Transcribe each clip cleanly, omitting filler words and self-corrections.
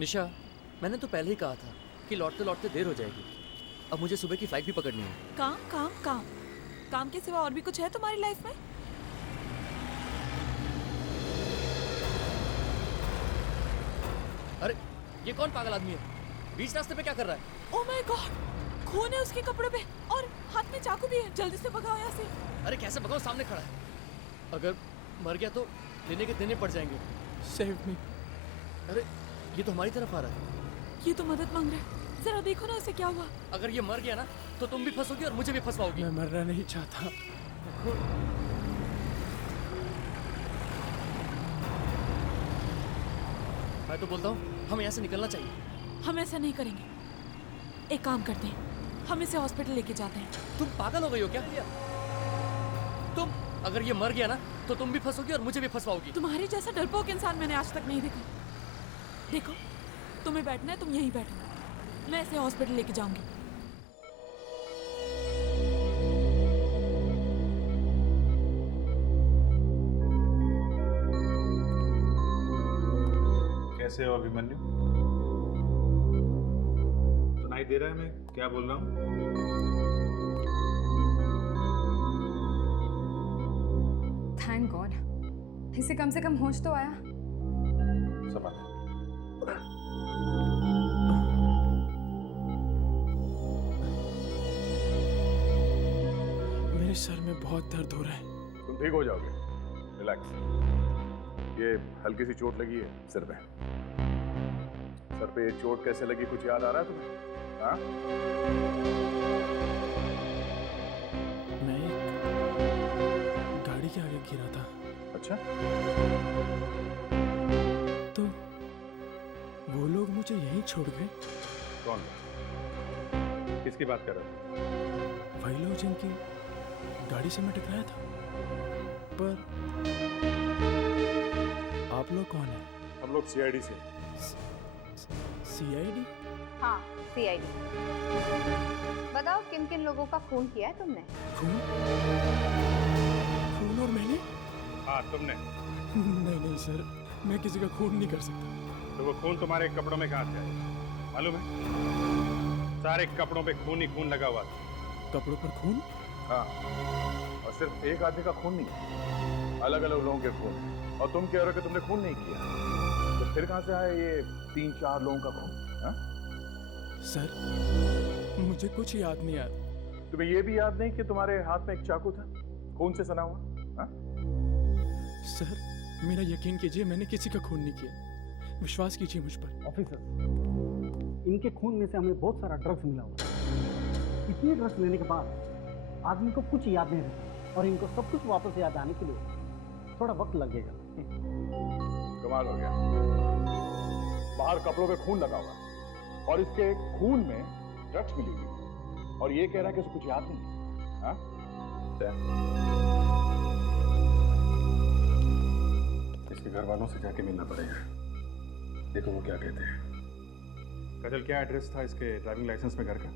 निशा, मैंने तो पहले ही कहा था कि लौटते लौटते देर हो जाएगी। अब मुझे सुबह की फ्लाइट भी पकड़नी है। काम काम काम काम के सिवा और भी कुछ है तुम्हारी लाइफ में? अरे ये कौन पागल आदमी है? बीच रास्ते पे क्या कर रहा है? ओह माय गॉड, खून है उसके कपड़े पे और हाथ में चाकू भी है। जल्दी से भगाओ यहाँ से। अरे कैसे भगाओ, सामने खड़ा है। अगर मर गया तो लेने के देने पड़ जाएंगे। Save me. अरे ये तो हमारी तरफ आ रहा है। ये तो मदद मांग रहा है। जरा देखो ना उसे क्या हुआ। अगर ये मर गया ना तो तुम भी फंसोगी और मुझे भी फंसवाओगी। मैं मरना नहीं चाहता। मैं तो बोलता हूँ हमें यहाँ से निकलना चाहिए। हम ऐसा नहीं करेंगे। एक काम करते हैं, हम इसे हॉस्पिटल लेके जाते हैं। तुम पागल हो गई हो क्या? तुम अगर ये मर गया ना तो तुम भी फंसोगी और मुझे भी फंसवाओगी। तुम्हारे जैसा डरपोक इंसान मैंने आज तक नहीं देखा। देखो, तुम्हें बैठना है, तुम यहीं बैठो। मैं इसे हॉस्पिटल लेके जाऊंगी। कैसे हो अभिमन्यु? सुनाई दे रहा है मैं क्या बोल रहा हूँ? थैंक गॉड, इसे कम से कम होश तो आया। सपा मेरे सर में बहुत दर्द हो रहा है। तुम ठीक हो जाओगे, रिलैक्स। ये हल्की सी चोट लगी है सिर में। सर पे ये चोट कैसे लगी, कुछ याद आ रहा है तुम्हें? हाँ? मैं एक गाड़ी के आगे गिरा था। अच्छा, तो वो लोग मुझे यहीं छोड़ गए। कौन? किसकी बात कर रहे हो? वही लोग जिनकी गाड़ी से मैं टकराया था। पर आप लोग कौन हैं? हम लोग सीआईडी से। सीआईडी? हाँ, सीआईडी। बताओ किन किन लोगों का खून किया है तुमने? खून? खून और मैंने? हाँ तुमने। नहीं सर, मैं किसी का खून नहीं कर सकता। तो वो खून तुम्हारे कपड़ों में कहाँ से आया मालूम है? सारे कपड़ों पे खून ही खून लगा हुआ था। कपड़ों पर खून? हाँ, और सिर्फ एक आदमी का खून नहीं, अलग अलग लोगों के खून। और तुम कह रहे हो कि तुमने खून नहीं किया, तो फिर कहाँ से आया ये 3-4 लोगों का खून? हाँ? सर मुझे कुछ याद नहीं आ रहा। तुम्हें ये भी याद नहीं कि तुम्हारे हाथ में एक चाकू था, खून से सना हुआ? हाँ? सर मेरा यकीन कीजिए, मैंने किसी का खून नहीं किया। विश्वास कीजिए मुझ पर। ऑफिसर, इनके खून में से हमें बहुत सारा ड्रग्स मिला हुआ है। इतनी ड्रग्स लेने के बाद आदमी को कुछ याद नहीं रहता और इनको सब कुछ वापस याद आने के लिए थोड़ा वक्त लगेगा। कमाल हो गया। बाहर कपड़ों पे खून लगा हुआ है और इसके खून में ड्रग्स मिली हुई, और ये कह रहा है कि उसे कुछ याद नहीं। हाँ? इसके घर वालों से जाके मिलना पड़ेगा, देखो वो क्या कहते हैं। कजल, क्या एड्रेस था इसके ड्राइविंग लाइसेंस में घर का?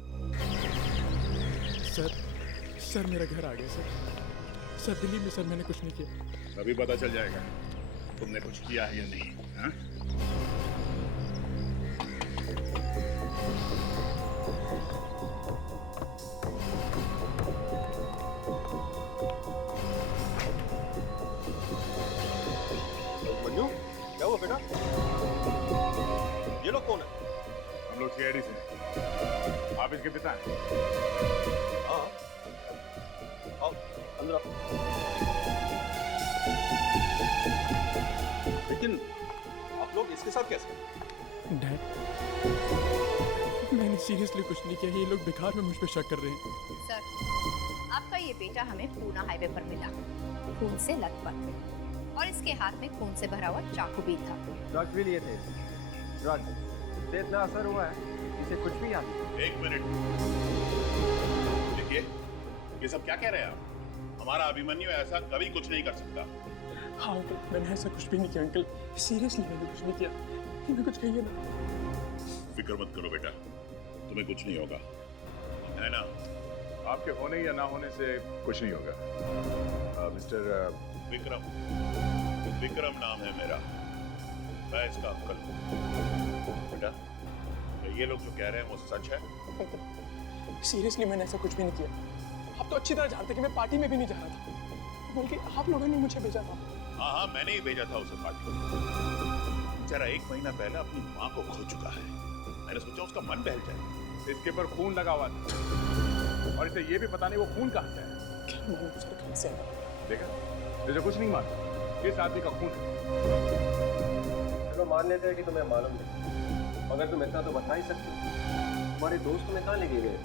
सर मेरा घर आ गया सर दिल्ली में। सर मैंने कुछ नहीं किया। अभी पता चल जाएगा तुमने कुछ किया है या नहीं। हाँ? मन्नू, क्या हुआ बेटा? ये लोग कौन है? हम लोग सीआईडी से। आप इसके पिता हैं? हाँ, आओ अंदर आओ। लेकिन आप लोग इसके साथ कैसे? डैड, मैंने सीरियसली कुछ नहीं किया। ये लोग बेकार में मुझ पर शक कर रहे हैं। सर, आपका ये बेटा हमें पूना हाईवे पर मिला, खून से लथपथ, और इसके हाथ में खून से भरा हुआ चाकू भी था। ड्रग्स भी लिए थे। ड्रग्स से इतना असर हुआ है, इसे कुछ भी याद नहीं। एक मिनट देखिए, ये सब क्या कह रहे हैं आप? हमारा अभिमन्यु ऐसा कभी कुछ नहीं कर सकता। हाँ अंकल, मैंने ऐसा कुछ भी नहीं किया। अंकल सीरियसली मैंने कुछ नहीं किया। मैं कुछ कहिए ना। फिक्र मत करो बेटा, तुम्हें कुछ नहीं होगा, है ना? आपके होने या ना होने से कुछ नहीं होगा। मिस्टर विक्रम नाम है मेरा। मैं इसका अंकल हूं। ये लोग जो कह रहे हैं वो सच है? सीरियसली मैंने ऐसा कुछ भी नहीं किया। आप तो अच्छी तरह जानते कि मैं पार्टी में भी नहीं जा रहा था, बल्कि आप लोगों ने मुझे भेजा था। हाँ हाँ, मैंने ही भेजा था उसे पार्टी में। बेचारा 1 महीना पहले अपनी माँ को खो चुका है। मैंने सोचा उसका मन बहल जाए। इसके ऊपर खून लगा हुआ था और इसे ये भी पता नहीं वो खून कहाँ से है। क्या मालूम सर कहाँ से आया? देखा, तुझे कुछ नहीं मालूम, इस आदमी का खून है। चलो मान लेते हैं कि तुम्हें मालूम नहीं, मगर तुम इतना तो बता ही सकते हो। तुम्हारे दोस्त तुम्हें कहाँ लेके गए?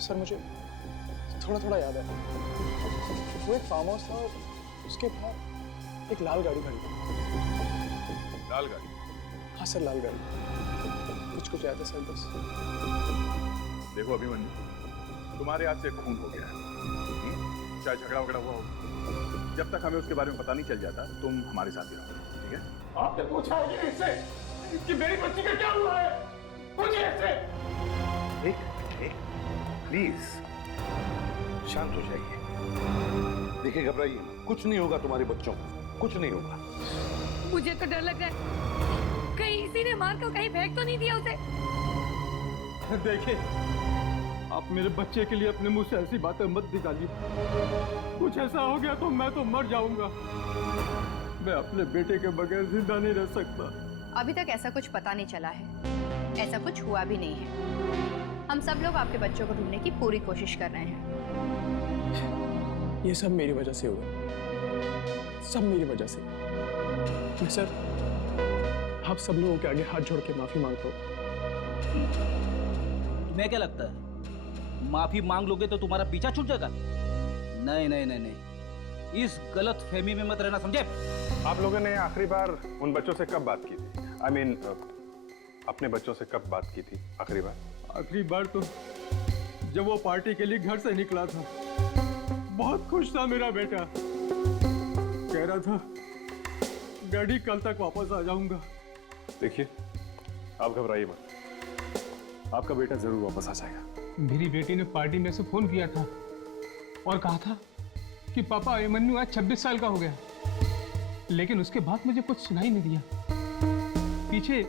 सर मुझे थोड़ा थोड़ा याद है। वो एक फार्म हाउस था और उसके बाहर एक लाल गाड़ी खड़ी थी। लाल गाड़ी? हाँ सर, लाल गाड़ी। कुछ याद है सर बस। देखो अभिमन्यु, तुम्हारे हाथ से खून हो गया है। चाहे झगड़ा वगड़ा हुआ हो, जब तक हमें उसके बारे में पता नहीं चल जाता तुम हमारे साथ ही रहो, ठीक है? आपने पूछा है कि इससे कि मेरी बच्ची का क्या हुआ है? पूछिए इससे। एक प्लीज शांत हो जाइए। देखिए घबराइए, कुछ नहीं होगा तुम्हारे बच्चों को, कुछ नहीं होगा। मुझे तो डर लग रहा है, कहीं इसी ने मार कर कहीं फेंक तो नहीं दिया उसे। देखिए, आप मेरे बच्चे के लिए अपने मुंह से ऐसी बातें मत निकालिए। कुछ ऐसा हो गया तो मैं तो मर जाऊंगा। मैं अपने बेटे के बगैर जिंदा नहीं रह सकता। अभी तक ऐसा कुछ पता नहीं चला है, ऐसा कुछ हुआ भी नहीं है। हम सब लोग आपके बच्चों को ढूंढने की पूरी कोशिश कर रहे हैं। ये सब मेरी वजह से हुआ, सब मेरी वजह से। मैं सर आप सब लोगों के आगे हाथ जोड़ के माफी मांगता हूँ। तुम्हें क्या लगता है माफी मांग लोगे तो तुम्हारा पीछा छूट जाएगा? नहीं नहीं नहीं नहीं, इस गलत फहमी में मत रहना, समझे? आप लोगों ने आखिरी बार उन बच्चों से कब बात की थी? I mean, अपने बच्चों से कब बात की थी आखिरी बार? आखिरी बार तो जब वो पार्टी के लिए घर से निकला था। बहुत खुश था मेरा बेटा, कह रहा था डैडी कल तक वापस आ जाऊंगा। देखिए, आप घबराइए मत, आपका बेटा जरूर वापस आ जाएगा। मेरी बेटी ने पार्टी में से फोन किया था और कहा था कि पापा अभिमन्यु आज 26 साल का हो गया, लेकिन उसके बाद मुझे कुछ सुनाई नहीं दिया। पीछे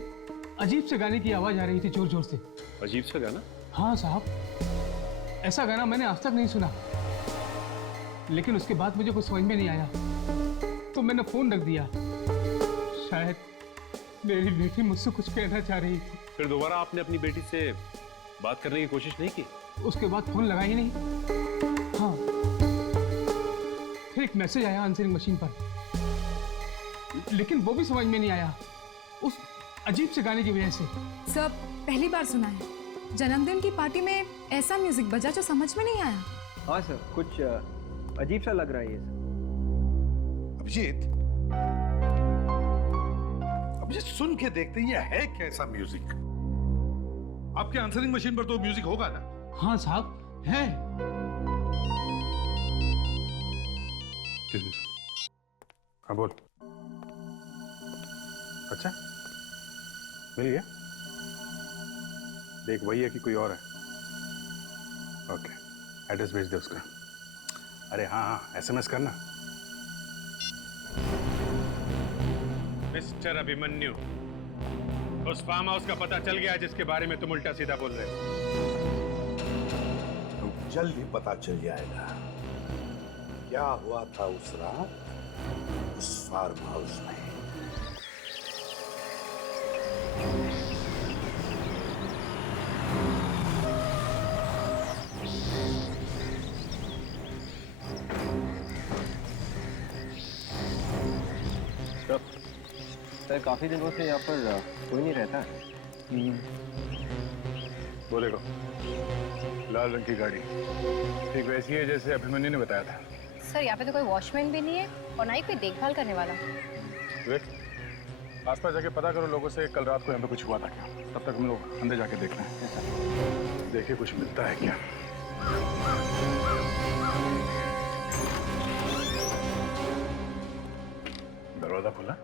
अजीब से गाने की आवाज आ रही थी, जोर जोर से। अजीब सा गाना? हाँ साहब, ऐसा गाना मैंने आज तक नहीं सुना। लेकिन उसके बाद मुझे कुछ समझ में नहीं आया तो मैंने फोन रख दिया। शायद मेरी बेटी मुझसे कुछ कहना चाह रही थी। फिर दोबारा आपने अपनी बेटी से बात करने की कोशिश नहीं की? उसके बाद फोन लगा ही नहीं। हाँ, फिर एक मैसेज आया आंसरिंग मशीन पर, लेकिन वो भी समझ में नहीं आया उस अजीब से गाने की वजह से। सब पहली बार सुना है, जन्मदिन की पार्टी में ऐसा म्यूजिक बजा जो समझ में नहीं आया। हाँ सर, कुछ अजीब सा लग रहा है ये सर। अभिजीत, अभिजीत सुन के देखते हैं ये है कैसा म्यूजिक? आपके आंसरिंग मशीन पर तो म्यूजिक होगा ना? हाँ साहब, है। हाँ बोल। अच्छा, मिल गया? देख वही है कि कोई और है? ओके, एड्रेस भेज दे उसका। अरे हाँ हाँ, एसएमएस करना। मिस्टर अभिमन्यु, उस फार्म हाउस का पता चल गया जिसके बारे में तुम उल्टा सीधा बोल रहे हो? तो जल्द ही पता चल जाएगा क्या हुआ था उस रात उस फार्म हाउस में। सर काफी दिनों से यहाँ पर कोई नहीं रहता है। वो देखो, लाल रंग की गाड़ी ठीक वैसी है जैसे अभिमन्यु ने बताया था। सर यहाँ पे तो कोई वॉचमैन भी नहीं है और ना ही कोई देखभाल करने वाला। देख, आसपास जाके पता करो लोगों से कल रात को यहाँ पे कुछ हुआ था क्या। तब तक हम लोग अंदर जाके देख रहे हैं, देखिए कुछ मिलता है क्या। दरवाजा खुला?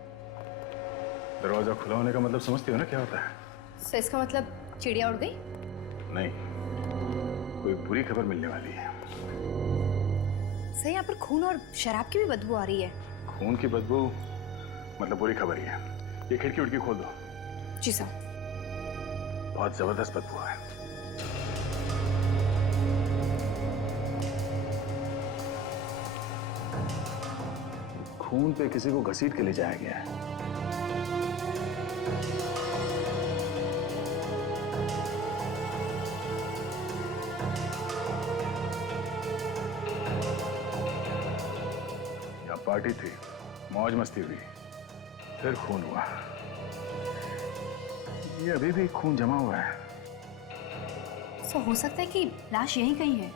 दरवाजा खुला होने का मतलब समझती हो ना क्या होता है? सर इसका मतलब चिड़िया उड़ गई? नहीं, कोई बुरी खबर मिलने वाली है। सर यहाँ पर खून और शराब की भी बदबू आ रही है। खून की बदबू मतलब बुरी खबर ही है। ये खिड़की उड़की खोल दो। जी सर। बहुत जबरदस्त बदबू है। खून पे किसी को घसीट के ले जाया गया है। यहाँ पार्टी थी, मौज मस्ती हुई, फिर खून हुआ। ये अभी भी खून जमा हुआ है। तो हो सकता है कि लाश यहीं कहीं है।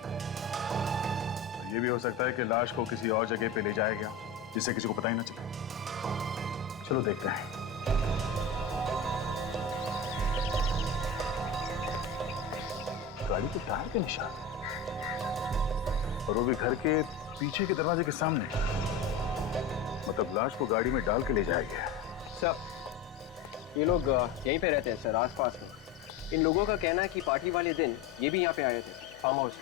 ये भी हो सकता है कि लाश को किसी और जगह पे ले जाया गया जिससे किसी को पता ही ना चले। चलो देखते हैं। गाड़ी के टायर के निशान, और वो भी घर के पीछे के दरवाजे के सामने। मतलब लाश को गाड़ी में डाल के ले जाया गया। सर ये लोग यहीं पे रहते हैं सर, आसपास में। इन लोगों का कहना है कि पार्टी वाले दिन ये भी यहाँ पे आए थे, फार्म हाउस।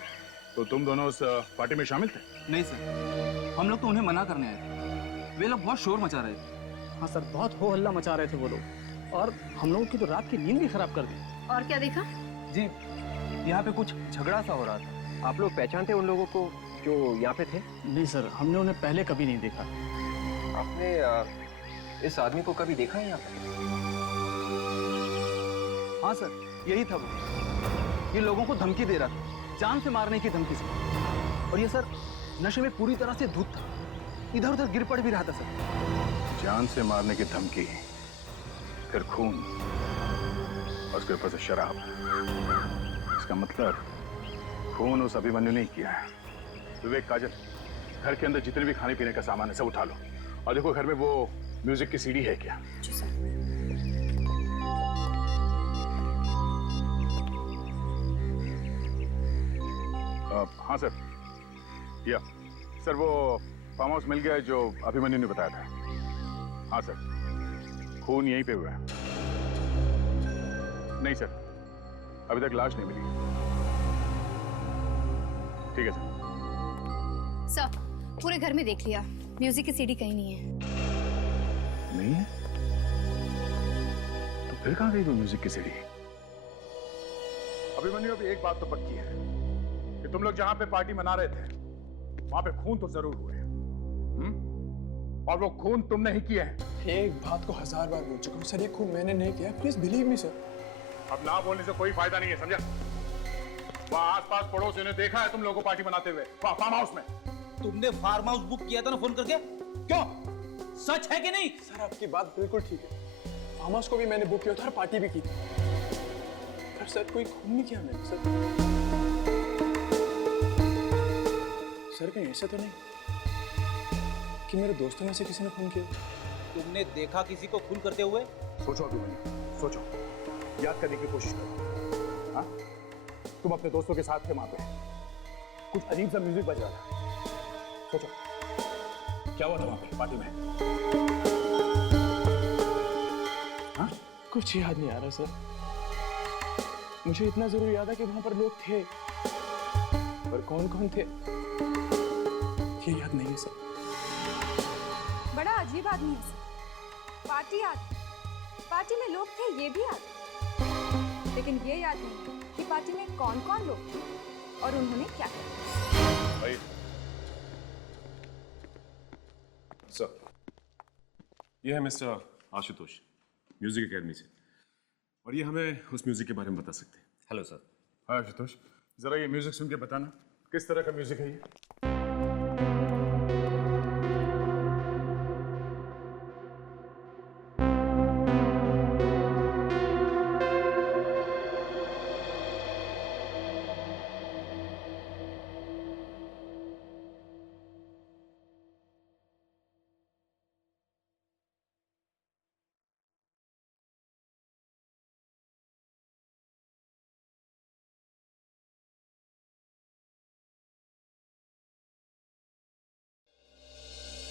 तो तुम दोनों उस पार्टी में शामिल थे? नहीं सर, हम लोग तो उन्हें मना करने आए थे। वे लोग बहुत शोर मचा रहे थे। हाँ सर, बहुत हो हल्ला मचा रहे थे वो लोग, और हम लोगों की तो रात की नींद भी खराब कर दी। और क्या देखा? जी, यहाँ पे कुछ झगड़ा सा हो रहा था। आप लोग पहचानते उन लोगों को जो यहाँ पे थे? नहीं सर, हमने उन्हें पहले कभी नहीं देखा। आपने इस आदमी को कभी देखा है यहाँ पे? हाँ सर, यही था वो। ये लोगों को धमकी दे रहा था, जान से मारने की धमकी से। और ये सर नशे में पूरी तरह से धुत था, इधर उधर गिर पड़ भी रहा था सर। जान से मारने की धमकी, फिर खून, और उसके ऊपर से शराब। इसका मतलब खून उस अभिमन्यु ने किया है। विवेक, काजल, घर के अंदर जितने भी खाने पीने का सामान है सब उठा लो, और देखो घर में वो म्यूजिक की सीडी है क्या। जी सर। हाँ सर, या सर वो फार्म हाउस मिल गया है जो अभिमन्यु ने बताया था। हाँ सर, खून यहीं पे हुआ है। नहीं सर, अभी तक लाश नहीं मिली। ठीक है सर। सर, पूरे घर में देख लिया, म्यूजिक की सीडी कहीं नहीं है। नहीं है? तो फिर कहाँ गई वो म्यूजिक की सीडी? अभिमन्यु, अभी एक बात तो पक्की है कि तुम लोग जहां पे पार्टी मना रहे थे वहां पे खून तो जरूर हुए। और वो खून तुमने ही किए हैं। एक बात को 1000 बार बोल चुका हूँ सर, ये खून मैंने नहीं किया। Please believe me sir. अब ना बोलने से कोई फायदा नहीं है, समझा? वहां आसपास पड़ोसियों ने देखा है तुम लोगों को पार्टी मनाते हुए फार्म हाउस में। तुमने फार्म हाउस बुक किया था ना फोन करके? क्यों? सच है कि नहीं? सर आपकी बात बिल्कुल ठीक है। फार्म हाउस को भी मैंने बुक किया था और पार्टी भी की थी। पर सर कोई खून नहीं किया मैंने सर। सर कहीं ऐसा तो नहीं कि मेरे दोस्तों में से किसी ने खून किया? तुमने देखा किसी को खून करते हुए? सोचो अभिमन्यु, सोचो, याद करने की कोशिश करो। हाँ? तुम अपने दोस्तों के साथ थे वहां पे, कुछ अजीब सा म्यूजिक बज रहा था। सोचो क्या हुआ था वहां पे पार्टी में? हाँ? कुछ याद नहीं आ रहा सर। मुझे इतना जरूर याद है कि वहां पर लोग थे, पर कौन कौन थे ये याद नहीं है सर। बड़ा अजीब आदमी है सर। पार्टी याद, पार्टी में लोग थे ये भी याद, लेकिन ये याद नहीं कि पार्टी में कौन कौन लोग थे और उन्होंने क्या किया। भाई सर, ये है मिस्टर आशुतोष, म्यूजिक एकेडमी से, और ये हमें उस म्यूजिक के बारे में बता सकते हैं। Hello sir. हाँ आशुतोष, जरा ये म्यूजिक सुन के बताना किस तरह का म्यूजिक है ये?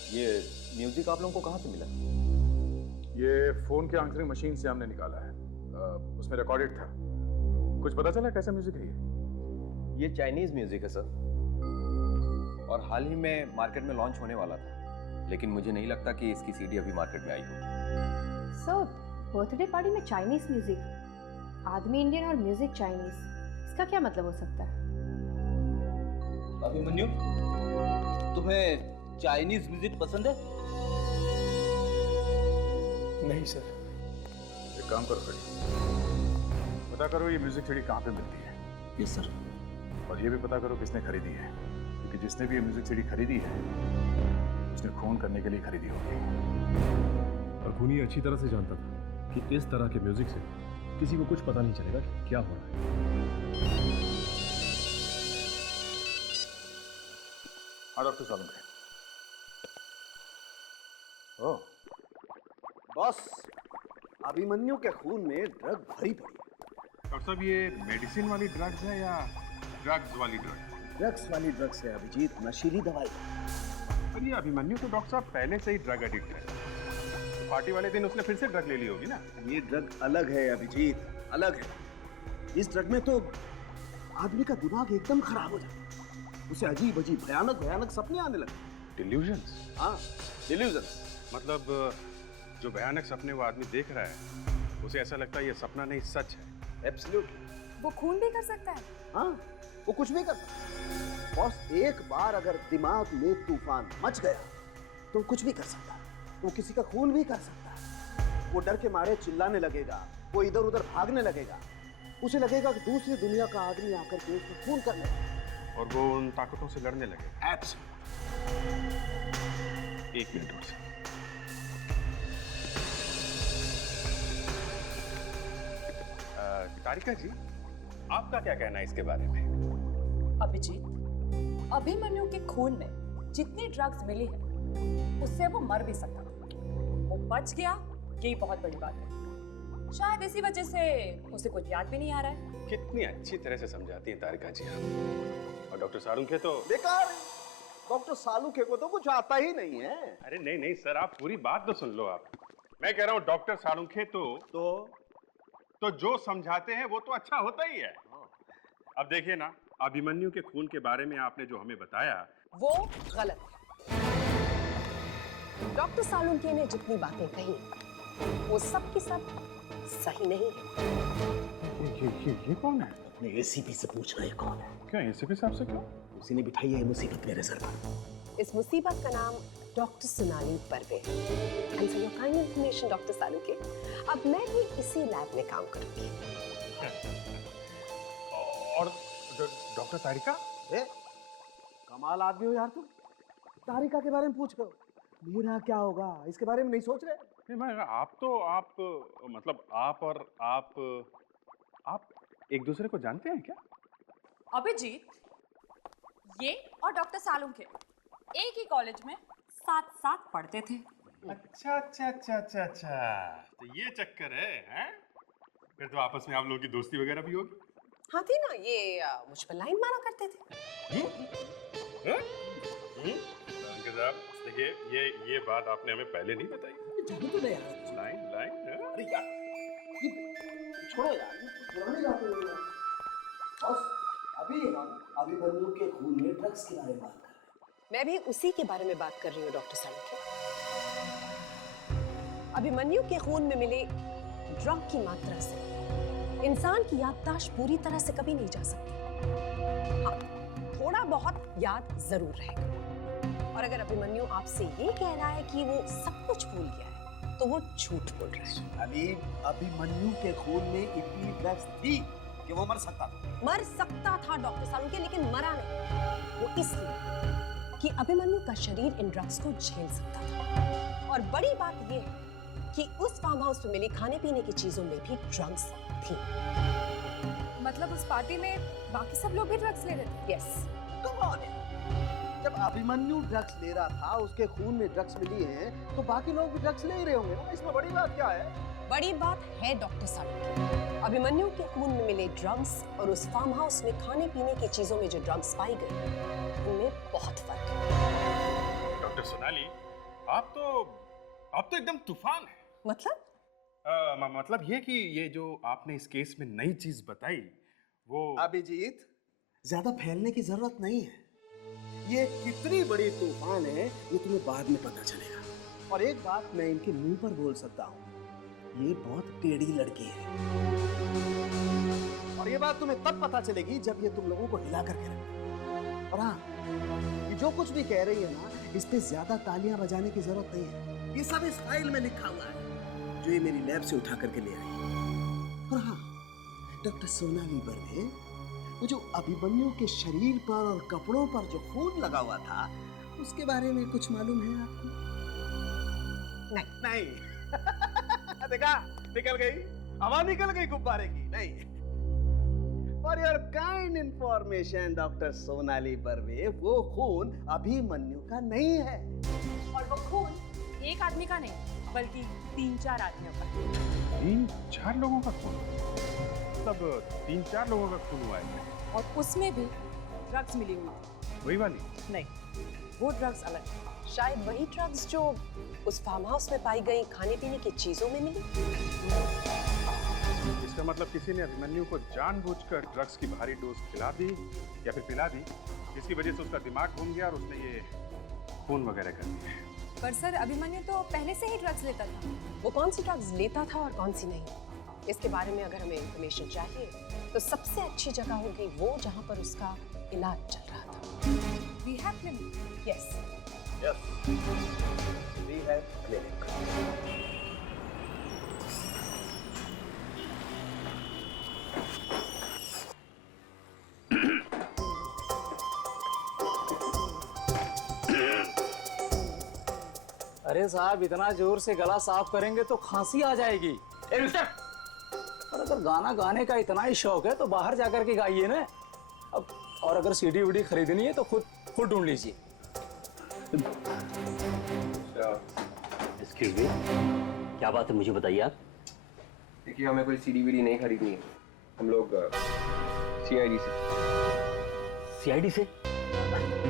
ये म्यूजिक आप लोगों को कहाँ से मिला? ये फोन के आंसरिंग मशीन से हमने निकाला है। उसमें रिकॉर्डेड था। कुछ पता चला कैसा म्यूजिक है ये चाइनीज म्यूजिक है सर, और हाल ही में मार्केट में लॉन्च होने वाला था, लेकिन मुझे नहीं लगता कि इसकी सीडी अभी मार्केट में आई हो। सर, बर्थडे पार्टी में चाइनीज म्यूजिक, आदमी इंडियन और म्यूजिक चाइनीज, इसका क्या मतलब हो सकता है? अभिमन्यु, तुम्हें चाइनीज म्यूजिक पसंद है? नहीं सर। एक काम करो फिर, पता करो ये म्यूजिक सीडी कहाँ पे मिलती है। Yes sir. और ये भी पता करो किसने खरीदी है, क्योंकि जिसने भी ये म्यूजिक सीडी खरीदी है उसने खून करने के लिए खरीदी होगी। और खूनी अच्छी तरह से जानता था कि इस तरह के म्यूजिक से किसी को कुछ पता नहीं चलेगा कि क्या हो रहा है। हाँ डॉक्टर सालुंखे। ओह बॉस, अभिमन्यु के खून में ड्रग भरी पड़ी है। डॉक्टर साहब, ये मेडिसिन वाली ड्रग्स है या ड्रग्स वाली ड्रग्स? ड्रग्स वाली ड्रग्स है अभिजीत, नशीली दवाई। पर ये अभिमन्यु तो डॉक्टर साहब पहले से ही ड्रग एडिक्ट है। पार्टी वाले दिन उसने फिर से ड्रग ले ली होगी ना? ये ड्रग अलग है अभिजीत, अलग है। इस ड्रग में तो आदमी का दिमाग एकदम खराब हो जाता, उसे अजीब अजीब भयानक भयानक सपने आने लगते। डिल्यूजन्स? हाँ, डिल्यूजन्स। मतलब जो भयानक सपने वो आदमी देख रहा है उसे ऐसा लगता है ये सपना नहीं सच है। एब्सोल्युटली। वो खून भी कर सकता है? हाँ, वो कुछ भी कर सकता है। बॉस, एक बार अगर दिमाग में तूफान मच गया तो कुछ भी कर सकता है। वो किसी का खून भी कर सकता है। वो डर के मारे चिल्लाने लगेगा, वो इधर उधर भागने लगेगा, उसे लगेगा कि दूसरी दुनिया का आदमी आकर के उसको खून करने लगेगा। और वो उन ताकतों से लड़ने लगे। एक मिनट और से। तारिका जी, आपका क्या कहना है इसके बारे में? अभिजीत, अभिमन्यु के खून में जितनी ड्रग्स मिली है उससे वो मर भी सकता था। वो बच गया, यही बहुत बड़ी बात है। शायद इसी वजह से उसे कुछ याद भी नहीं आ रहा है। कितनी अच्छी तरह से समझाती हैं तारिका जी आप। और डॉक्टर सालुंखे तो बेकार। डॉक्टर सालुंखे को तो कुछ आता ही नहीं है। अरे नहीं नहीं सर, आप पूरी बात तो सुन लो। आप, मैं कह रहा हूँ डॉक्टर सालुंखे तो जो समझाते हैं वो तो अच्छा होता ही है। अब देखिए ना, अभिमन्यु के खून के बारे में आपने जो हमें बताया वो गलत है। डॉक्टर सालुंखे ने जितनी बातें कही वो सब की सब सही नहीं है। ये कौन है? अपने एसीपी से पूछ रहे कौन है? क्या एसीपी साहब से? क्यों? उसी ने बिठाई है मुसीबत मेरे सर पर। इस मुसीबत का नाम doctor Sonali Parve. And for your kind information doctor Salunkhe, अब मैं भी इसी लैब में काम करूंगी। और डॉक्टर तारिका? कमाल आदमी हो यार तुम। तारिका के बारे में पूछ रहे हो, मेरा क्या होगा इसके बारे में नहीं सोच रहे? नहीं, मैं आप मतलब आप एक दूसरे को जानते हैं क्या? अभिजीत, ये और डॉक्टर सालुंखे एक ही कॉलेज में साथ साथ पढ़ते थे। अच्छा अच्छा अच्छा अच्छा अच्छा, तो ये चक्कर है, हैं? फिर तो आपस में आप लोगों की दोस्ती वगैरह भी होगी। हाँ थी ना, ये मुझ पर लाइन मारा करते थे। अंकल साहब देखिए, ये बात आपने हमें पहले नहीं बताई। तो नहीं लाइन अरे यार, छोड़ो यार, पुरानी बातें हो गई। बस अभी हम अभिमन्यु के खून में ड्रग्स के बारे में बात कर रहे हैं। मैं भी उसी के बारे में बात कर रही हूँ डॉक्टर सालुंखे। अभिमन्यु के खून में मिले ड्रग की मात्रा से इंसान की याददाश्त पूरी तरह से कभी नहीं जा सकती। हाँ, थोड़ा बहुत याद जरूर रहेगा। और अगर अभिमन्यु आपसे ये कह रहा है कि वो सब कुछ भूल गया है तो वो झूठ बोल रहा है। अभिमन्यु के खून में इतनी ड्रग्स थी कि वो मर सकता था डॉक्टर सालुंखे, लेकिन मरा नहीं। वो इसलिए कि अभिमन्यु का शरीर इन ड्रग्स को झेल सकता था। और बड़ी बात ये है कि उस फार्म हाउस में मिली खाने पीने की चीजों में भी ड्रग्स थी। मतलब उस पार्टी में बाकी सब लोग भी ड्रग्स ले रहे थे? यस। कौन है? जब अभिमन्यु ड्रग्स ले रहा था, उसके खून में ड्रग्स मिली हैं, तो बाकी लोग भी ड्रग्स ले ही रहे होंगे ना। इसमें बड़ी बात क्या है? बड़ी बात है डॉक्टर सालुंखे, अभिमन्यु के खून में मिले ड्रग्स और उस फार्म हाउस में खाने पीने की चीजों में जो ड्रग्स पाई गई, उनमें बहुत फर्क है। डॉक्टर सोनाली, आप तो एकदम तूफान है। मतलब? मतलब ये कि ये जो आपने इस केस में नई चीज बताई वो। अभिजीत, ज्यादा फैलने की जरूरत नहीं है। ये कितनी बड़ी तूफान है ये तुम्हें बाद में पता चलेगा। और एक बात मैं इनके मुंह पर बोल सकता हूँ, ये बहुत टेढ़ी लड़की है। बात तुम्हें तब पता चलेगी जब ये तुम लोगों को हिला करके रखेगा। और हाँ, ये जो कुछ भी कह रही है ना, इस पे ज्यादा तालियां बजाने की जरूरत नहीं है। ये सब इस फाइल में लिखा हुआ है जो ये मेरी लैब से उठा करके ले आई। और हाँ, डॉक्टर सोनाली बर्वे, वो जो अभिमन्यु के शरीर पर और कपड़ों पर जो खून लगा हुआ था, उसके बारे में कुछ मालूम है आपको? नहीं। देखा, निकल गई, हवा निकल गई गुब्बारे की। नहीं। For your kind information doctor Sonali Barve, वो खून अभिमन्यु का नहीं है। और वो खून एक आदमी का नहीं, बल्कि 3-4 आदमियों का। 3-4 लोगों का खून? तब 3-4 लोगों का खून हुआ है। और उसमें भी ड्रग्स मिली हुई थी। वही वाली? नहीं, वो ड्रग्स अलग। शायद वही ड्रग्स जो उस फार्म हाउस में पाई गई खाने पीने की चीजों में मिली। इसका मतलब किसी ने अभिमन्यु को जानबूझकर ड्रग्स की भारी डोज खिला दी या फिर पिला दी, जिसकी वजह से उसका दिमाग घूम गया और उसने ये खून वगैरह कर दिया। पर सर, अभिमन्यु तो पहले से ही ड्रग्स लेता था। वो कौन सी ड्रग्स लेता था और कौन सी नहीं, इसके बारे में अगर हमें इंफॉर्मेशन चाहिए तो सबसे अच्छी जगह होगी वो जहां पर उसका इलाज चल रहा था। Rehab clinic. Yes, rehab clinic. अरे साहब, इतना जोर से गला साफ करेंगे तो खांसी आ जाएगी। ए मिस्टर, और अगर गाना गाने का इतना ही शौक है तो बाहर जाकर के गाइए ना। अब और अगर सीडी वीडी खरीदनी है तो खुद ढूंढ लीजिए। एक्सक्यूज मी, क्या बात है, मुझे बताइए आप। देखिए, हमें कोई सीडी वीडी नहीं खरीदनी है, हम लोग सीआईडी से।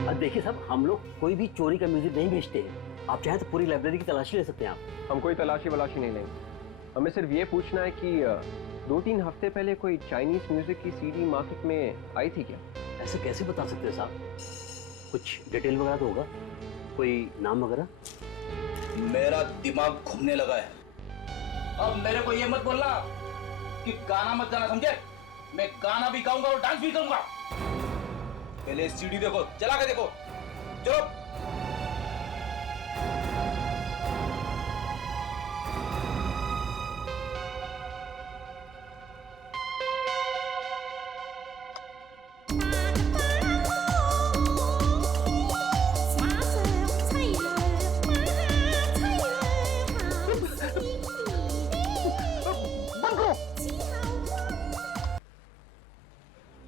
अब देखिए साहब, हम लोग कोई भी चोरी का म्यूजिक नहीं बेचते हैं। आप चाहें तो पूरी लाइब्रेरी की तलाशी ले सकते हैं आप। हम कोई तलाशी वलाशी नहीं लेंगे, हमें सिर्फ ये पूछना है कि 2-3 हफ्ते पहले कोई चाइनीज म्यूजिक की सीडी मार्केट में आई थी क्या? ऐसे कैसे बता सकते हैं साहब, कुछ डिटेल वगैरह तो होगा, कोई नाम वगैरह? मेरा दिमाग घूमने लगा है। अब मेरे को ये मत बोलना कि गाना मत गाना, समझे? मैं गाना भी गाऊंगा और डांस भी करूंगा। पहले सीडी देखो, चला के देखो, चलो।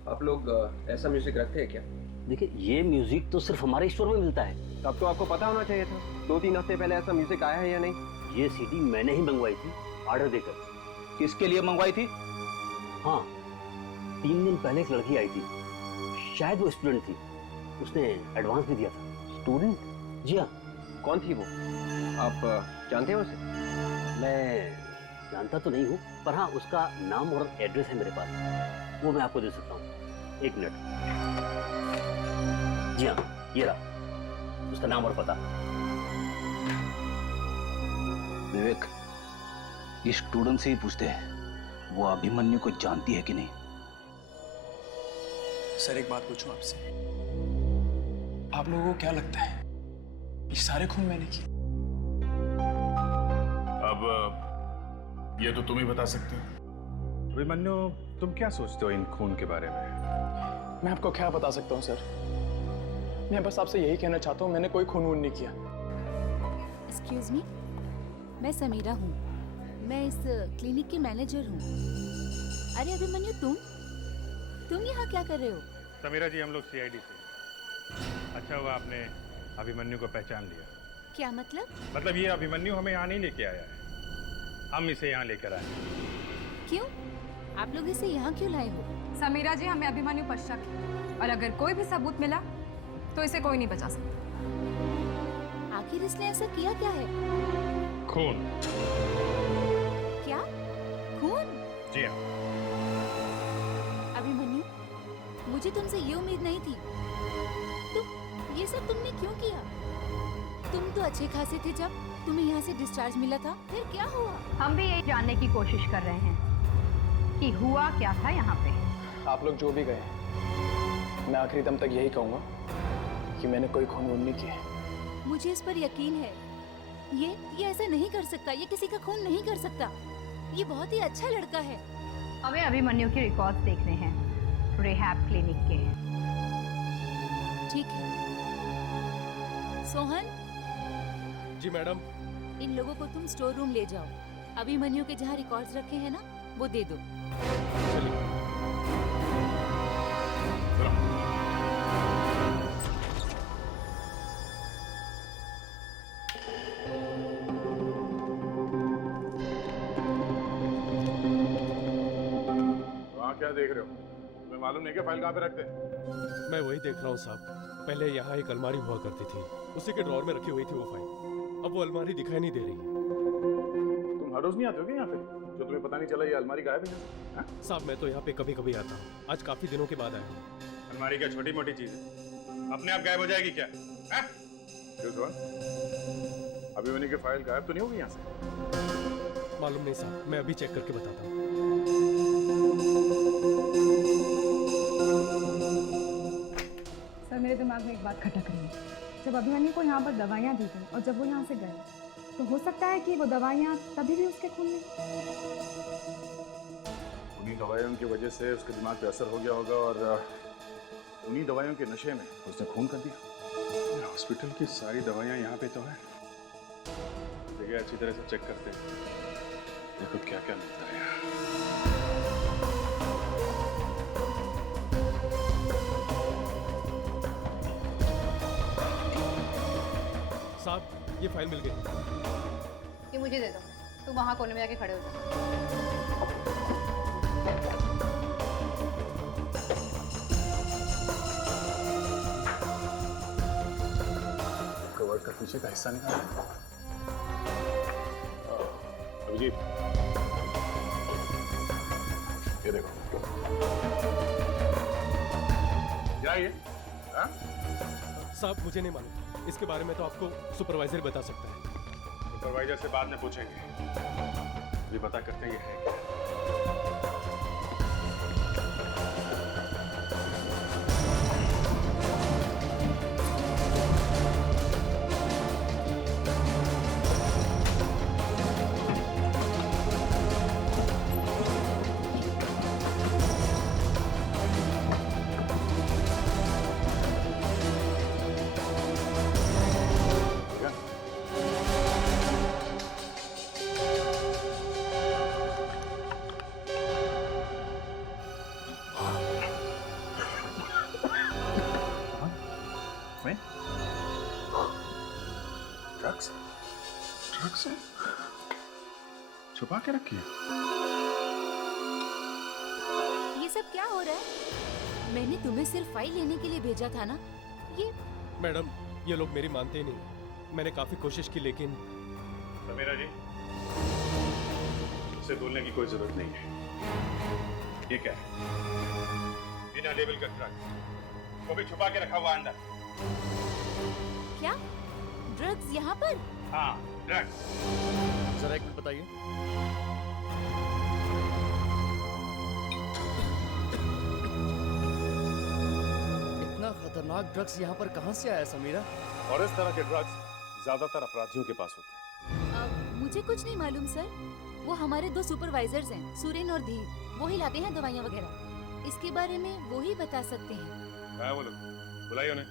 आप लोग ऐसा म्यूजिक रखते हैं क्या? देखिए, ये म्यूजिक तो सिर्फ हमारे स्टोर में मिलता है। तब तो आपको पता होना चाहिए था, 2-3 हफ्ते पहले ऐसा म्यूजिक आया है या नहीं? ये सीडी मैंने ही मंगवाई थी ऑर्डर देकर। किसके लिए मंगवाई थी? हाँ, 3 दिन पहले एक लड़की आई थी, शायद वो स्टूडेंट थी, उसने एडवांस भी दिया था। स्टूडेंट? जी हाँ। कौन थी वो? आप जानते हैं उसे? मैं जानता तो नहीं हूँ, पर हाँ, उसका नाम और एड्रेस है मेरे पास, वो मैं आपको दे सकता हूँ। 1 मिनट। जी हाँ, ये रहा उसका नाम और पता। विवेक, इस स्टूडेंट से ही पूछते हैं वो अभिमन्यु को जानती है कि नहीं। सर, एक बात पूछूं आपसे, आप लोगों को क्या लगता है ये सारे खून मैंने किए? अब ये तो तुम ही बता सकते हो। अभिमन्यु, तुम क्या सोचते हो इन खून के बारे में? मैं आपको क्या बता सकता हूँ सर, मैं बस आपसे यही कहना चाहता हूँ, मैंने कोई खून वून नहीं किया। एक्सक्यूज मी, मैं समीरा हूँ, मैं इस क्लिनिक की मैनेजर हूँ। अरे अभिमन्यु, तुम यहाँ क्या कर रहे हो? समीरा जी, हम लोग सीआईडी से। अच्छा हुआ आपने अभिमन्यु को पहचान लिया। क्या मतलब? मतलब ये अभिमन्यु हमें यहाँ नहीं लेके आया है, हम इसे यहाँ लेकर आए। क्यों? आप लोग इसे यहाँ क्यों लाए हो? समीरा जी, हमें अभिमन्यु पर शक है और अगर कोई भी सबूत मिला तो इसे कोई नहीं बचा सकता। आखिर इसने ऐसा किया क्या है? खून। क्या? खून? जी हाँ। अभिमन्यु, मुझे तुमसे ये उम्मीद नहीं थी। ये सब तुमने क्यों किया? तुम तो अच्छे खासे थे जब तुम्हें यहाँ से डिस्चार्ज मिला था, फिर क्या हुआ? हम भी ये जानने की कोशिश कर रहे हैं कि हुआ क्या था यहाँ पे। आप लोग जो भी गए, मैं आखिरी दम तक यही कहूंगा कि मैंने कोई खून नहीं किया। मुझे इस पर यकीन है। ये ऐसा नहीं कर सकता, ये किसी का खून नहीं कर सकता। ये बहुत ही अच्छा लड़का है। हमें अभिमन्यु के रिकॉर्ड्स देखने हैं रिहैब क्लिनिक के। ठीक है। सोहन। जी मैडम। इन लोगों को तुम स्टोर रूम ले जाओ। अभिमन्यु के जहाँ रिकॉर्ड्स रखे हैं ना, वो दे दो। वहाँ क्या देख रहे हो? तुम्हें मालूम नहीं कि फाइल कहाँ पे रखते हैं? मैं वही देख रहा हूँ साहब। पहले यहाँ एक अलमारी हुआ करती थी, उसी के ड्रॉर में रखी हुई थी वो फाइल। अब वो अलमारी दिखाई नहीं दे रही है। तुम हर रोज नहीं आते हो क्या यहाँ पे, जो तुम्हें पता नहीं चला ये अलमारी गायब है? साहब मैं तो यहाँ पे कभी कभी आता हूँ, आज काफी दिनों के बाद आया हूँ। अलमारी क्या छोटी मोटी चीज है, अपने आप गायब हो जाएगी क्या? क्यों सोहन, अभिमन्यु की फाइल गायब तो नहीं होगी यहाँ से? मालूम नहीं साहब, मैं अभी चेक करके बताता हूँ। सर मेरे दिमाग में एक बात खटक रही है। जब अभिमन्यु को यहाँ पर दवाइयाँ दी गई और जब वो यहाँ से गए, तो हो सकता है कि वो दवाइयाँ तभी भी उसके खून में। उन्हीं दवाइयों की वजह से उसके दिमाग पे असर हो गया होगा और उन्हीं दवाइयों के नशे में उसने खून कर दिया। हॉस्पिटल की सारी दवाइयाँ यहाँ पे तो है। देखिए अच्छी तरह से चेक करते हैं, देखो क्या क्या मिलता है यहाँ। साहब ये फाइल मिल गई। ये मुझे दे दो, तुम वहाँ कोने में जाके खड़े हो जाओ। कवर का पीछे का हिस्सा निकाला। अभिजीत ये देखो, क्या ये? साहब मुझे नहीं मालूम, इसके बारे में तो आपको सुपरवाइजर बता सकता है। सुपरवाइजर से बाद में पूछेंगे, ये पता करते हैं ये है क्या। ड्रग्स? ड्रग्स छुपा के रखी है। ये सब क्या हो रहा है? मैंने तुम्हें सिर्फ फाइल लेने के लिए भेजा था ना। ये मैडम ये लोग मेरी मानते ही नहीं। मैंने काफी कोशिश की लेकिन। समीरा जी, उसे बोलने की कोई जरूरत नहीं है। ये क्या है? बिना लेबल का ड्रग्स, वो भी छुपा के रखा हुआ अंदर। क्या ड्रग्स यहाँ पर? हाँ ड्रग्स। जरा एक मिनट बताइए। इतना खतरनाक ड्रग्स यहाँ पर कहाँ से आया समीरा? और इस तरह के ड्रग्स ज्यादातर अपराधियों के पास होते हैं। मुझे कुछ नहीं मालूम सर। वो हमारे दो सुपरवाइजर्स हैं, सुरेन और धीर। वो ही लाते हैं दवाइयाँ वगैरह। इसके बारे में वो ही बता सकते हैं। क्या वो लोग? बुलाइए उन्हें।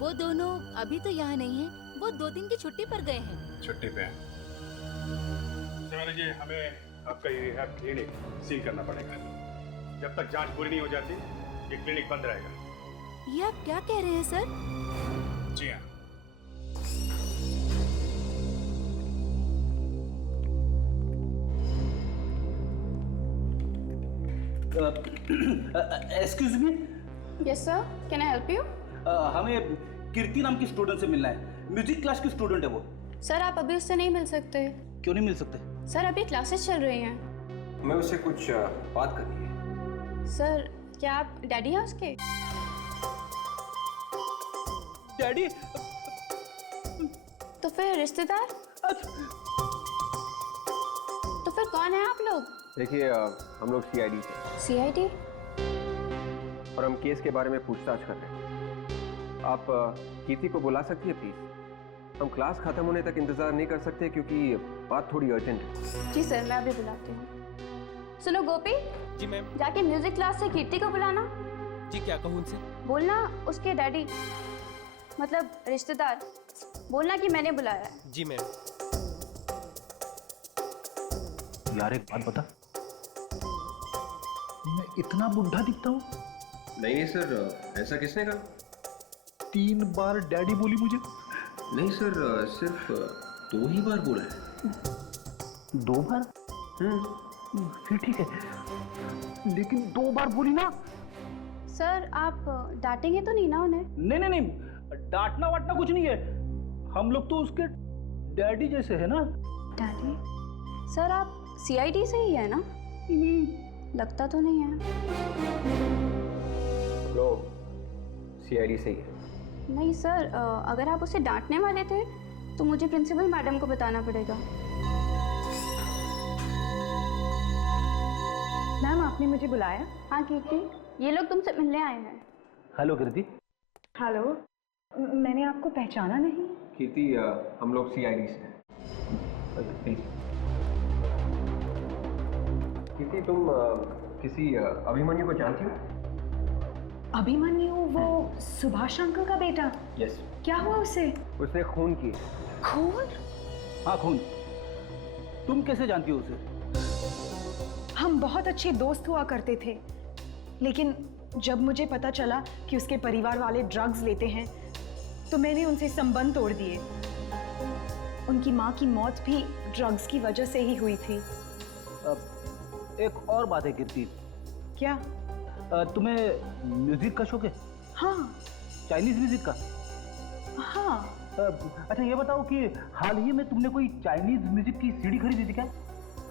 वो दोनों अभी तो यहाँ नहीं है, वो 2 दिन की छुट्टी पर गए हैं। छुट्टी पे हैं। समीरा जी, हमें आपका ये रिहैब क्लिनिक सील करना पड़ेगा। जब तक जांच पूरी नहीं हो जाती ये क्लिनिक बंद रहेगा। ये आप क्या कह रहे हैं सर? जी हाँ। Excuse me. Yes sir, can I help you? हमें कीर्ति नाम की स्टूडेंट से मिलना है। म्यूजिक क्लास की स्टूडेंट है वो। सर आप अभी उससे नहीं मिल सकते। क्यों नहीं मिल सकते? सर अभी क्लासेस चल रही हैं। मैं उससे कुछ बात करनी है। सर क्या आप डैडी हैं उसके? डैडी? तो फिर रिश्तेदार? तो फिर कौन है आप लोग? देखिए हम लोग सीआईडी से सीआईडी? और हम केस के बारे में पूछताछ कर रहे हैं। आप कीर्ति को बुला सकती है प्लीज? हम क्लास खत्म होने तक इंतजार नहीं कर सकते क्योंकि बात थोड़ी अर्जेंट है। जी सर, मैं अभी बुलाती हूँ। सुनो गोपी। जी मैम। जाके म्यूजिक क्लास से कीर्ति को बुलाना। जी क्या कहूँ उनसे? बोलना उसके डैडी, मतलब रिश्तेदार, बोलना कि मैंने बुलाया है। जी मैम। यार एक बात बता, मैं इतना बुढ़ा दिखता हूँ? नहीं सर, ऐसा किसने कहा? 3 बार डैडी बोली मुझे। नहीं सर, सिर्फ 2 ही बार बोला है। 2 बार? फिर ठीक है, लेकिन 2 बार बोली ना। सर आप डांटेंगे तो नहीं ना उन्हें? नहीं नहीं नहीं, डांटना वाटना कुछ नहीं है। हम लोग तो उसके डैडी जैसे है ना। डैडी? सर आप सीआईडी से ही है ना? लगता तो नहीं है। लोग सीआईडी से ही है। नहीं सर, अगर आप उसे डांटने वाले थे तो मुझे प्रिंसिपल मैडम को बताना पड़ेगा। मैम आपने मुझे बुलाया? हाँ कीर्ति, ये लोग तुमसे मिलने आए हैं। हेलो कीर्ति। हेलो, मैंने आपको पहचाना नहीं। कीर्ति, हम लोग सीआईडी से हैं। कीर्ति, तुम किसी अभिमन्यु को जानती हो? अभिमन्यु, वो सुभाष अंकल का बेटा? यस। क्या हुआ उसे? उसने खून की। खून? हाँ खून। तुम कैसे जानती हो उसे? हम बहुत अच्छे दोस्त हुआ करते थे, लेकिन जब मुझे पता चला कि उसके परिवार वाले ड्रग्स लेते हैं तो मैंने उनसे संबंध तोड़ दिए। उनकी माँ की मौत भी ड्रग्स की वजह से ही हुई थी। एक और बात है कीर्ति। क्या? तुम्हें म्यूजिक का शौक है? हाँ। चाइनीज म्यूजिक का? हाँ। अच्छा ये बताओ कि हाल ही में तुमने कोई चाइनीज म्यूजिक की सीडी खरीदी थी क्या?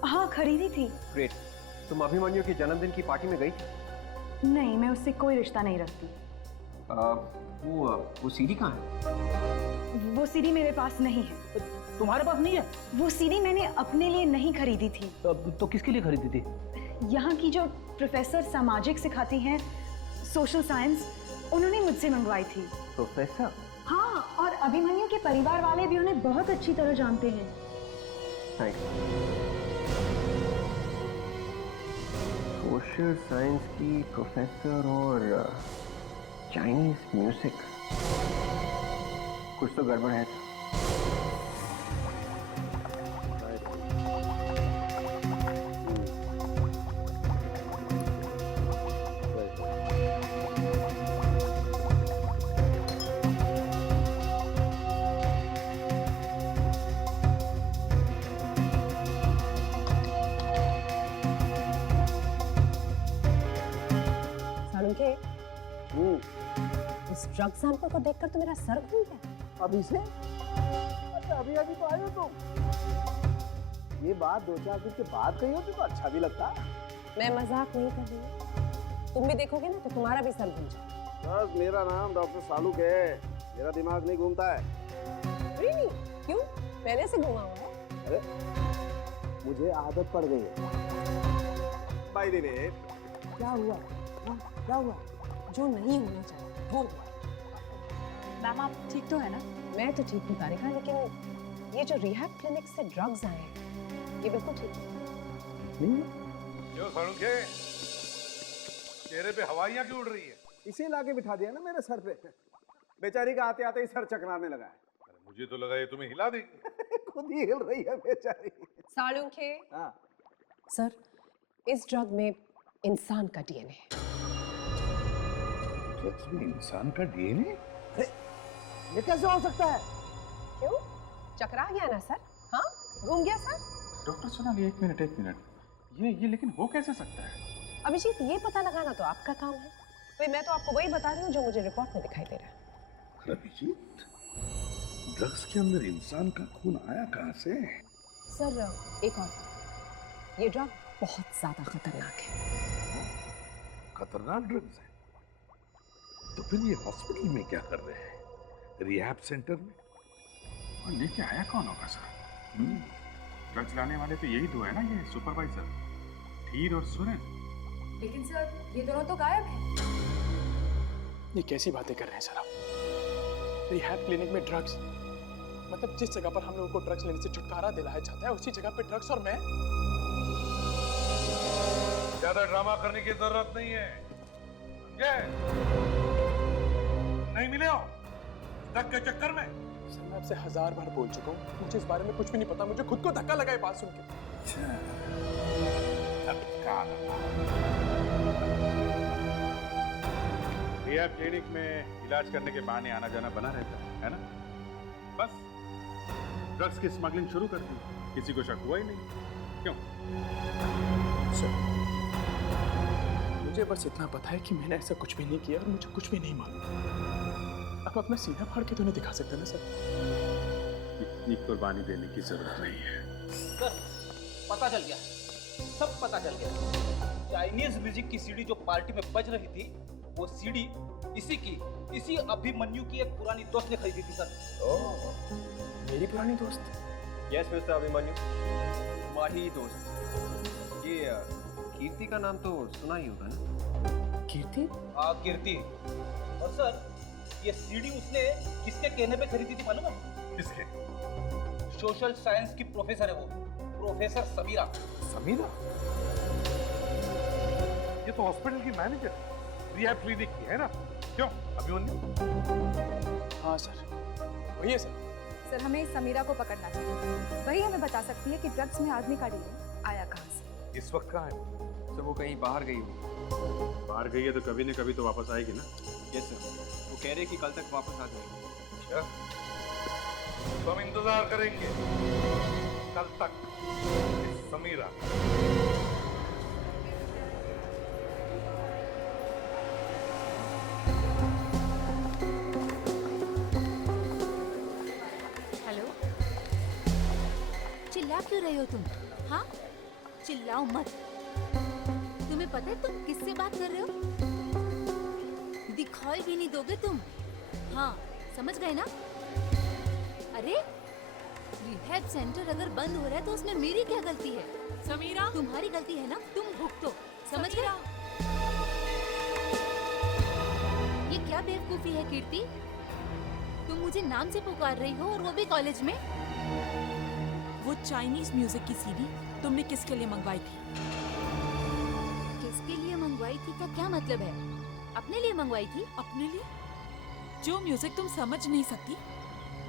हाँ खरीदी थी। ग्रेट। तुम अभिमन्यु के जन्मदिन की पार्टी में गई थी? नहीं, मैं उससे कोई रिश्ता नहीं रखती। वो सीडी कहाँ है? वो सीडी मेरे पास नहीं है। तुम्हारे पास नहीं है? वो सीडी मैंने अपने लिए नहीं खरीदी थी। तो किसके लिए खरीदी थी? यहाँ की जो प्रोफेसर सामाजिक सिखाती हैं, सोशल साइंस, उन्होंने मुझसे मंगवाई थी। प्रोफेसर? हाँ, और अभिमन्यु के परिवार वाले भी उन्हें बहुत अच्छी तरह जानते हैं। सोशल साइंस की प्रोफेसर और चाइनीज म्यूजिक, कुछ तो गड़बड़ है। इस ड्रग सैंपल को देखकर तो मेरा सर घूम गया। अभी से? अच्छा अभी अभी तो आए हो तुम। ये बात 2-4 दिन के बाद कही होती तो अच्छा भी लगता। मैं मजाक नहीं कर रही। तुम भी देखोगे ना तो तुम्हारा भी सर घूम जाए। बस मेरा नाम डॉक्टर सालुक है, मेरा दिमाग नहीं घूमता है। Really? क्यों? पहले से घुमा हुआ है? अरे मुझे आदत पड़ गई है। बाय द वे, क्या हुआ? क्या हुआ? जो नहीं होना चाहिए वो हुआ। मैम आप ठीक तो है ना? मैं तो ठीक हूँ तारिका, लेकिन ये जो रिहैब क्लिनिक से ड्रग्स आए हैं ये बिल्कुल ठीक नहीं। क्यों सालुंखे, चेहरे पे हवाइयाँ क्यों उड़ रही है? इसे लाके बिठा दिया ना मेरे सर पे। बेचारी का आते आते ही सर चकराने लगा है। मुझे तो लगा ये तुम्हें हिला देगी। खुद ही हिल रही है बेचारी। सालुंखे। हाँ। सर, इस ड्रग में इंसान का डीएनए है। ड्रग्स में इंसान का डीएनए? ये कैसे हो सकता है? क्यों? चकरा गया ना सर? हाँ, घूम गया सर? डॉक्टर सोनाली एक मिनट। ये लेकिन हो कैसे सकता है? अभिजीत, ये पता लगाना तो आपका काम है। भाई मैं तो आपको वही बता रही हूँ जो मुझे रिपोर्ट में दिखाई दे रहा है। अभिजीत, ड्रग्स के अंदर इंसान का खून आया कहाँ से? सर एक और, ये ड्रग बहुत ज्यादा खतरनाक है। खतरनाक ड्रग्स है? तो फिर ये हॉस्पिटल में क्या कर रहे हैं? रिहैब सेंटर में? और लेके आया कौन होगा सर? ड्रग्स लाने वाले तो यही दो है ना, ये सुपरवाइजर। रणधीर और सुरेन। लेकिन सर ये दोनों तो गायब हैं। ये कैसी बातें कर रहे हैं सर आप? रिहैब क्लिनिक में ड्रग्स, मतलब जिस जगह पर हम लोगों को ड्रग्स लेने से छुटकारा दिलाया जाता है उसी जगह पे ड्रग्स, और मैं? ज्यादा ड्रामा करने की जरूरत नहीं है, समझे? नहीं मिले हो ड्रग के चक्कर में? सर मैं आपसे 1000 बार बोल चुका हूँ, मुझे इस बारे में कुछ भी नहीं पता। मुझे खुद को धक्का लगा ये बात सुन के। रिहैब क्लिनिक में इलाज करने के बहाने आना जाना बना रहता है ना? बस ड्रग्स की स्मगलिंग शुरू कर दी, किसी को शक हुआ ही नहीं। क्यों? सर मुझे बस इतना पता है कि मैंने ऐसा कुछ भी नहीं किया और मुझे कुछ भी नहीं मालूम। आप अपना सीना फाड़ के तो नहीं दिखा सकते ना सर? इतनी कुर्बानी देने की जरूरत नहीं है। सर पता चल गया, सब पता चल गया। चाइनीज म्यूजिक की सीडी जो पार्टी में बज रही थी, वो सीडी इसी अभिमन्यु की एक पुरानी दोस्त ने खरीदी थी सर। मेरी पुरानी दोस्त? यस मिस्टर अभिमन्यु, माही दोस्त। ये कीर्ति का नाम तो सुना ही होगा ना? कीर्ति? हाँ कीर्ति। और सर ये सीडी उसने किसके कहने पे खरीदी थी मालूम है? किसके? सोशल साइंस की प्रोफेसर है वो, प्रोफेसर समीरा। समीरा? ये तो हॉस्पिटल की मैनेजर रिहैब क्लिनिक की है ना? क्यों अभिमन्यु? हाँ सर वही है सर। सर हमें समीरा को पकड़ना चाहिए, वही हमें बता सकती है कि ड्रग्स में आदमी का डीलर आया कहाँ से। इस वक्त कहाँ है? सर वो कहीं बाहर गई होगी। बाहर गई है तो कभी न कभी तो वापस आएगी ना? यस सर, वो कह रहे कि कल तक वापस आ जाएगी। अच्छा तो हम इंतजार करेंगे कल तक इस समीरा। हेलो, चिल्ला क्यों रहे हो तुम? हाँ चिल्लाओ मत। तुम्हें पता है तुम किससे बात कर रहे हो? दिखाई भी नहीं दोगे तुम। हाँ समझ गए ना? अरे रिहैब सेंटर अगर बंद हो रहा है तो उसमें मेरी क्या गलती है? समीरा तुम्हारी गलती है ना, तुम भुगतो। समझ गए? ये क्या बेवकूफी है कीर्ति? तुम मुझे नाम से पुकार रही हो और वो भी कॉलेज में। वो चाइनीज म्यूजिक की सीडी तुमने किसके लिए मंगवाई थी? किसके लिए मंगवाई थी का क्या मतलब है? अपने लिए मंगवाई थी। अपने लिए? जो म्यूजिक तुम समझ नहीं सकती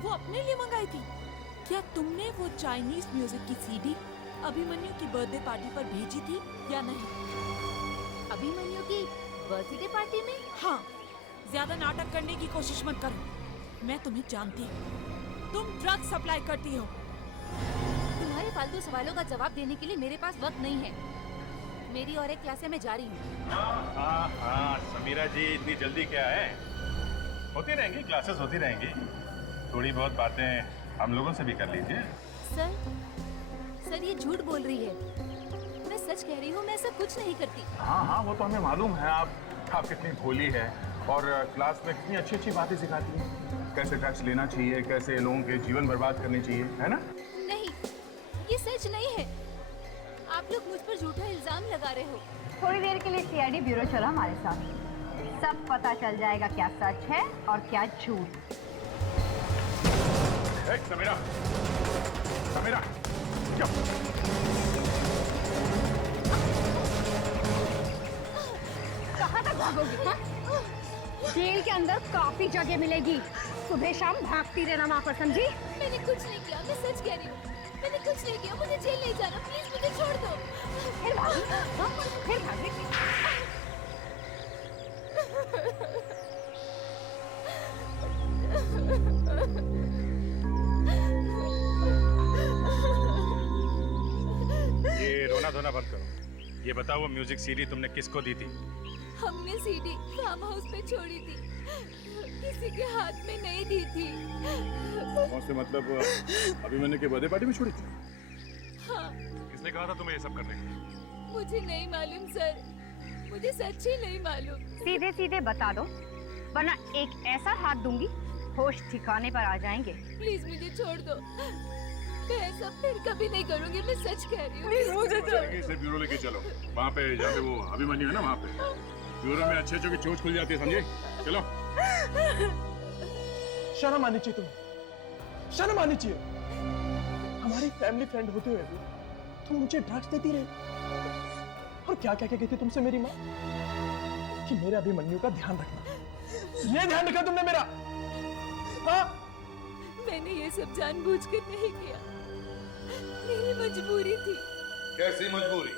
वो अपने लिए मंगाई थी। क्या तुमने वो चाइनीज म्यूजिक की सीडी अभिमन्यु की बर्थडे पार्टी पर भेजी थी या नहीं? अभिमन्यु की बर्थडे पार्टी में? हाँ, ज्यादा नाटक करने की कोशिश मत करो, मैं तुम्हें जानती हूँ। तुम ड्रग सप्लाई करती हो। तुम्हारे फालतू सवालों का जवाब देने के लिए मेरे पास वक्त नहीं है। मेरी और एक क्लास है, मैं जा रही हूँ। हाँ समीरा जी, इतनी जल्दी क्या है? होती रहेंगी क्लासेस, होती रहेंगी। थोड़ी बहुत बातें हम लोगों से भी कर लीजिए। सर ये झूठ बोल रही है। मैं सच कह रही हूँ, मैं ऐसा कुछ नहीं करती। हाँ वो तो हमें मालूम है। आप कितनी भोली है और क्लास में कितनी अच्छी अच्छी बातें सिखाती हैं। कैसे ड्रग्स लेना चाहिए, कैसे लोगों के जीवन बर्बाद करने चाहिए, है ना? नहीं, ये सच नहीं है। आप लोग मुझ पर झूठा इल्जाम लगा रहे हो। थोड़ी देर के लिए सीआईडी ब्यूरो चलो हमारे साथ, सब पता चल जाएगा क्या सच है और क्या झूठ। समीरा, समीरा, क्या? कहाँ तक भागोगी? हाँ? जेल के अंदर काफी जगह मिलेगी, सुबह शाम भागती रहना वहाँ पर, समझी? मैंने कुछ नहीं किया, मैं सच कह रही हूँ। मैंने कुछ नहीं किया, मुझे जेल नहीं जाना, प्लीज मुझे छोड़ दो। फिर भागी? हाँ? फिर भागी? ये रोना धोना बंद करो। ये बताओ वो म्यूजिक सीडी तुमने किसको दी थी? हमने सीडी फार्म हाउस पे छोड़ी थी, किसी के हाथ में नहीं दी थी। से मतलब अभिमन्यु के बर्थडे पार्टी में छोड़ी थी? हाँ। किसने कहा था तुम्हें ये सब करने? मुझे नहीं मालूम सर, मुझे सच्ची नहीं मालूम। सीधे सीधे बता दो, वरना एक ऐसा हाथ दूंगी होश ठिकाने पर आ जाएंगे। प्लीज मुझे छोड़ दो, मैं ऐसा फिर कभी नहीं करूंगी, मैं सच कह रही हूँ। इसे ब्यूरो लेके चलो, वहाँ पे जहाँ पे वो अभिमन्यु है ना, वहाँ पे ब्यूरो में अच्छे की चोट खुल जाती है, समझे? चलो। शर्म आनी चाहिए तुम्हें, शर्म आनी चाहिए। हमारी फैमिली फ्रेंड होते हुए भी तुम मुझे ड्रग्स देती रही। और क्या क्या कहती तुमसे मेरी माँ कि मेरे अभिमन्यु का ध्यान रखना। ये ध्यान रखा तुमने मेरा? हाँ? मैंने ये सब जानबूझकर नहीं किया, मेरी मजबूरी थी। कैसी मजबूरी?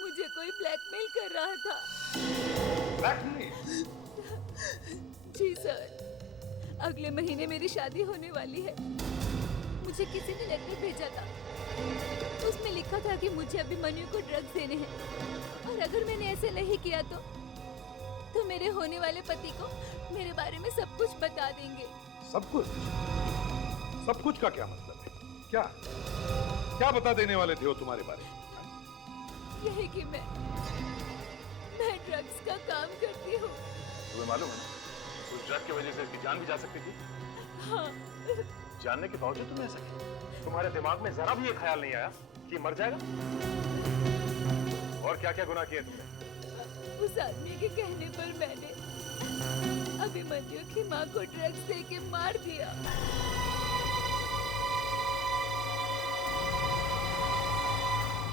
मुझे कोई ब्लैकमेल कर रहा था। ब्लैकमेल? जी सर, अगले महीने मेरी शादी होने वाली है। मुझे किसी ने लेटर भेजा था, उसमें लिखा था कि मुझे अभिमन्यु को ड्रग्स देने हैं, और अगर मैंने ऐसे नहीं किया तो मेरे होने वाले पति को मेरे बारे में सब कुछ बता देंगे। सब कुछ? सब कुछ का क्या मतलब है? क्या क्या बता देने वाले थे वो तुम्हारे बारे में? यही कि मैं ड्रग्स का काम करती हूँ। तुम्हें मालूम है ना, उस ड्रग की वजह से इसकी जान भी जा सकती थी। हाँ। जानने के बावजूद तुमने ऐसा किया? तुम्हारे दिमाग में जरा भी ये ख्याल नहीं आया कि मर जाएगा? और क्या क्या गुनाह किए तुमने? उस आदमी के कहने पर मैंने अभिमन्यु की माँ को ड्रग्स देके मार दिया।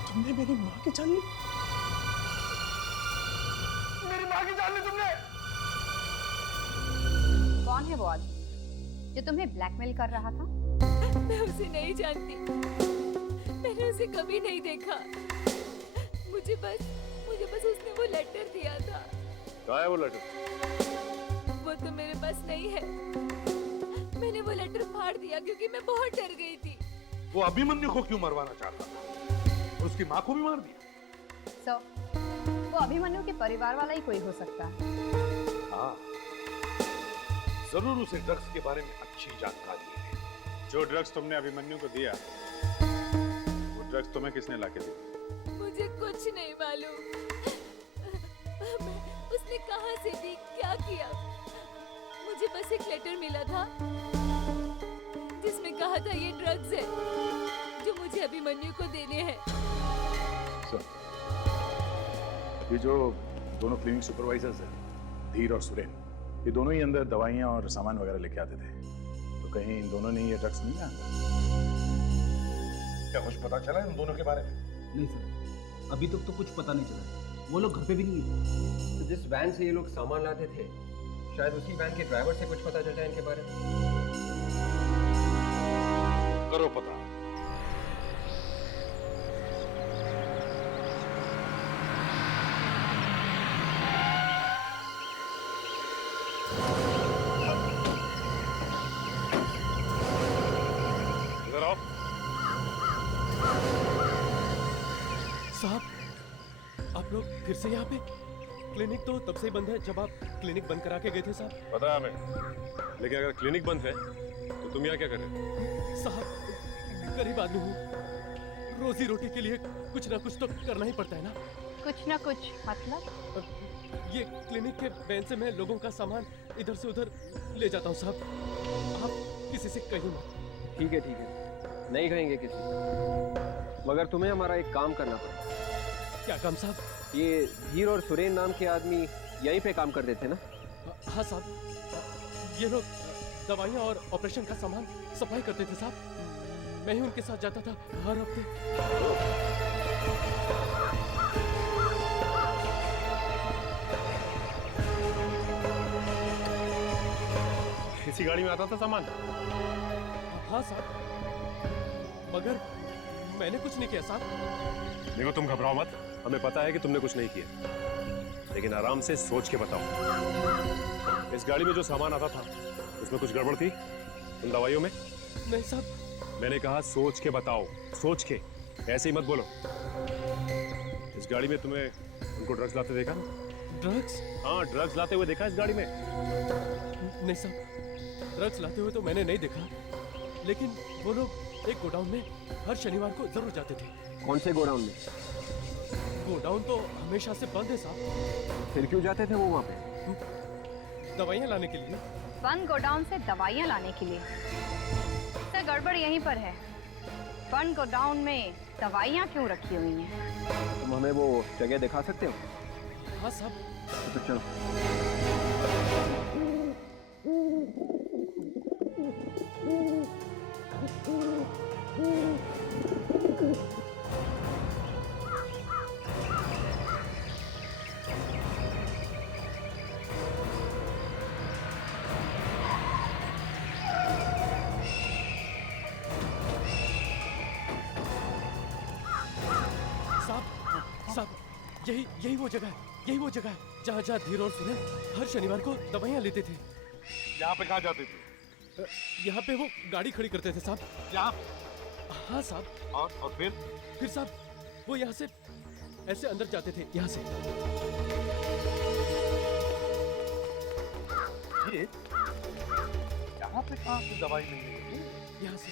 तुमने मेरी माँ की जान ली? मेरी माँ की जान ली तुमने? कौन है वो आदमी जो तुम्हें ब्लैकमेल कर रहा था? मैं उसे नहीं जानती, मैंने उसे कभी नहीं देखा। मुझे बस उसने वो लेटर दिया था। कहाँ है वो लेटर? वो तो मेरे पास नहीं है। मैंने वो लेटर फाड़ दिया क्योंकि मैं बहुत डर गई थी। वो अभिमन्यु को क्यों मरवाना चाहता था? और उसकी माँ को भी मार दिया? वो अभिमन्यु के परिवार वाला ही कोई हो सकता है। हाँ, जरूर उसे ड्रग्स के बारे में अच्छी जानकारी है। जो ड्रग्स तुमने अभिमन्यु को दिया, वो ड्रग्स तुम्हें किसने लाके दी? मुझे कुछ नहीं मालूम। उसने कहां से दी, क्या किया? मुझे बस एक लेटर मिला था जिसमें कहा था ये ड्रग्स है जो मुझे अभिमन्यु को देने हैं। ये जो दोनों क्लिनिक सुपरवाइजर्स हैं, धीर और सुरेन, ये दोनों ही अंदर दवाइयाँ और सामान वगैरह लेके आते थे, तो कहीं इन दोनों ने ये ड्रग्स नहीं लिया? क्या कुछ पता चला इन दोनों के बारे में? नहीं सर, अभी तक तो कुछ पता नहीं चला। वो लोग घर पे भी नहीं है। तो जिस वैन से ये लोग सामान लाते थे, शायद उसी वैन के ड्राइवर से कुछ पता चल जाए इनके बारे में। करो पता। इधर आओ। साहब, आप लोग फिर से यहाँ पे? क्लिनिक तो तब से ही बंद है जब आप क्लिनिक बंद करा के गए थे साहब। पता है हमें, लेकिन अगर क्लिनिक बंद है तो तुम यहाँ क्या कर रहे हो? साहब, गरीब आदमी हूँ, रोजी रोटी के लिए कुछ ना कुछ तो करना ही पड़ता है ना। कुछ ना कुछ मतलब? ये क्लिनिक के वैन से मैं लोगों का सामान इधर से उधर ले जाता हूँ साहब। आप किसी से कहिए मत। ठीक है, नहीं कहेंगे किसी, मगर तुम्हें हमारा एक काम करना पड़ेगा। क्या काम साहब? ये धीर और सुरेन नाम के आदमी यहीं पे काम करते थे ना? हाँ साहब, ये लोग दवाइयाँ और ऑपरेशन का सामान सप्लाई करते थे साहब। मैं ही उनके साथ जाता था हर हफ्ते। इसी गाड़ी में आता था सामान? हाँ साहब, मगर मैंने कुछ नहीं किया साहब। देखो, तुम घबराओ मत, हमें पता है कि तुमने कुछ नहीं किया, लेकिन आराम से सोच के बताओ। इस गाड़ी में जो सामान आता था उसमें कुछ गड़बड़ थी उन दवाइयों में? नहीं साहब। मैंने कहा सोच के बताओ, सोच के, ऐसे ही मत बोलो। इस गाड़ी में तुम्हें उनको ड्रग्स लाते देखा? ड्रग्स? हाँ, ड्रग्स लाते हुए देखा इस गाड़ी में? नहीं साहब, ड्रग्स लाते हुए तो मैंने नहीं देखा, लेकिन वो लोग एक गोडाउन में हर शनिवार को जरूर जाते थे। कौन से गोडाउन में? गोडाउन तो हमेशा से बंद है साहब। फिर क्यों जाते थे वो वहाँ पे? दवाइयाँ लाने के लिए। बंद गोडाउन से दवाइयाँ लाने के लिए? सर, है गड़बड़ यहीं पर है। फन गोडाउन में दवाइयाँ क्यों रखी हुई हैं? तुम हमें वो जगह दिखा सकते हो? हाँ साहब। तो चलो। साहब यही वो जगह है, यही वो जगह है जहाँ धीर और सुनील हर शनिवार को दवाइयाँ लेते थे। यहाँ पे कहाँ जाते थे? यहाँ पे वो गाड़ी खड़ी करते थे साहब। यहाँ? हाँ साहब। और फिर साहब वो यहाँ से ऐसे अंदर जाते थे, यहाँ से। ये यहाँ पे कहाँ से दवाई मिलती है? यहाँ से।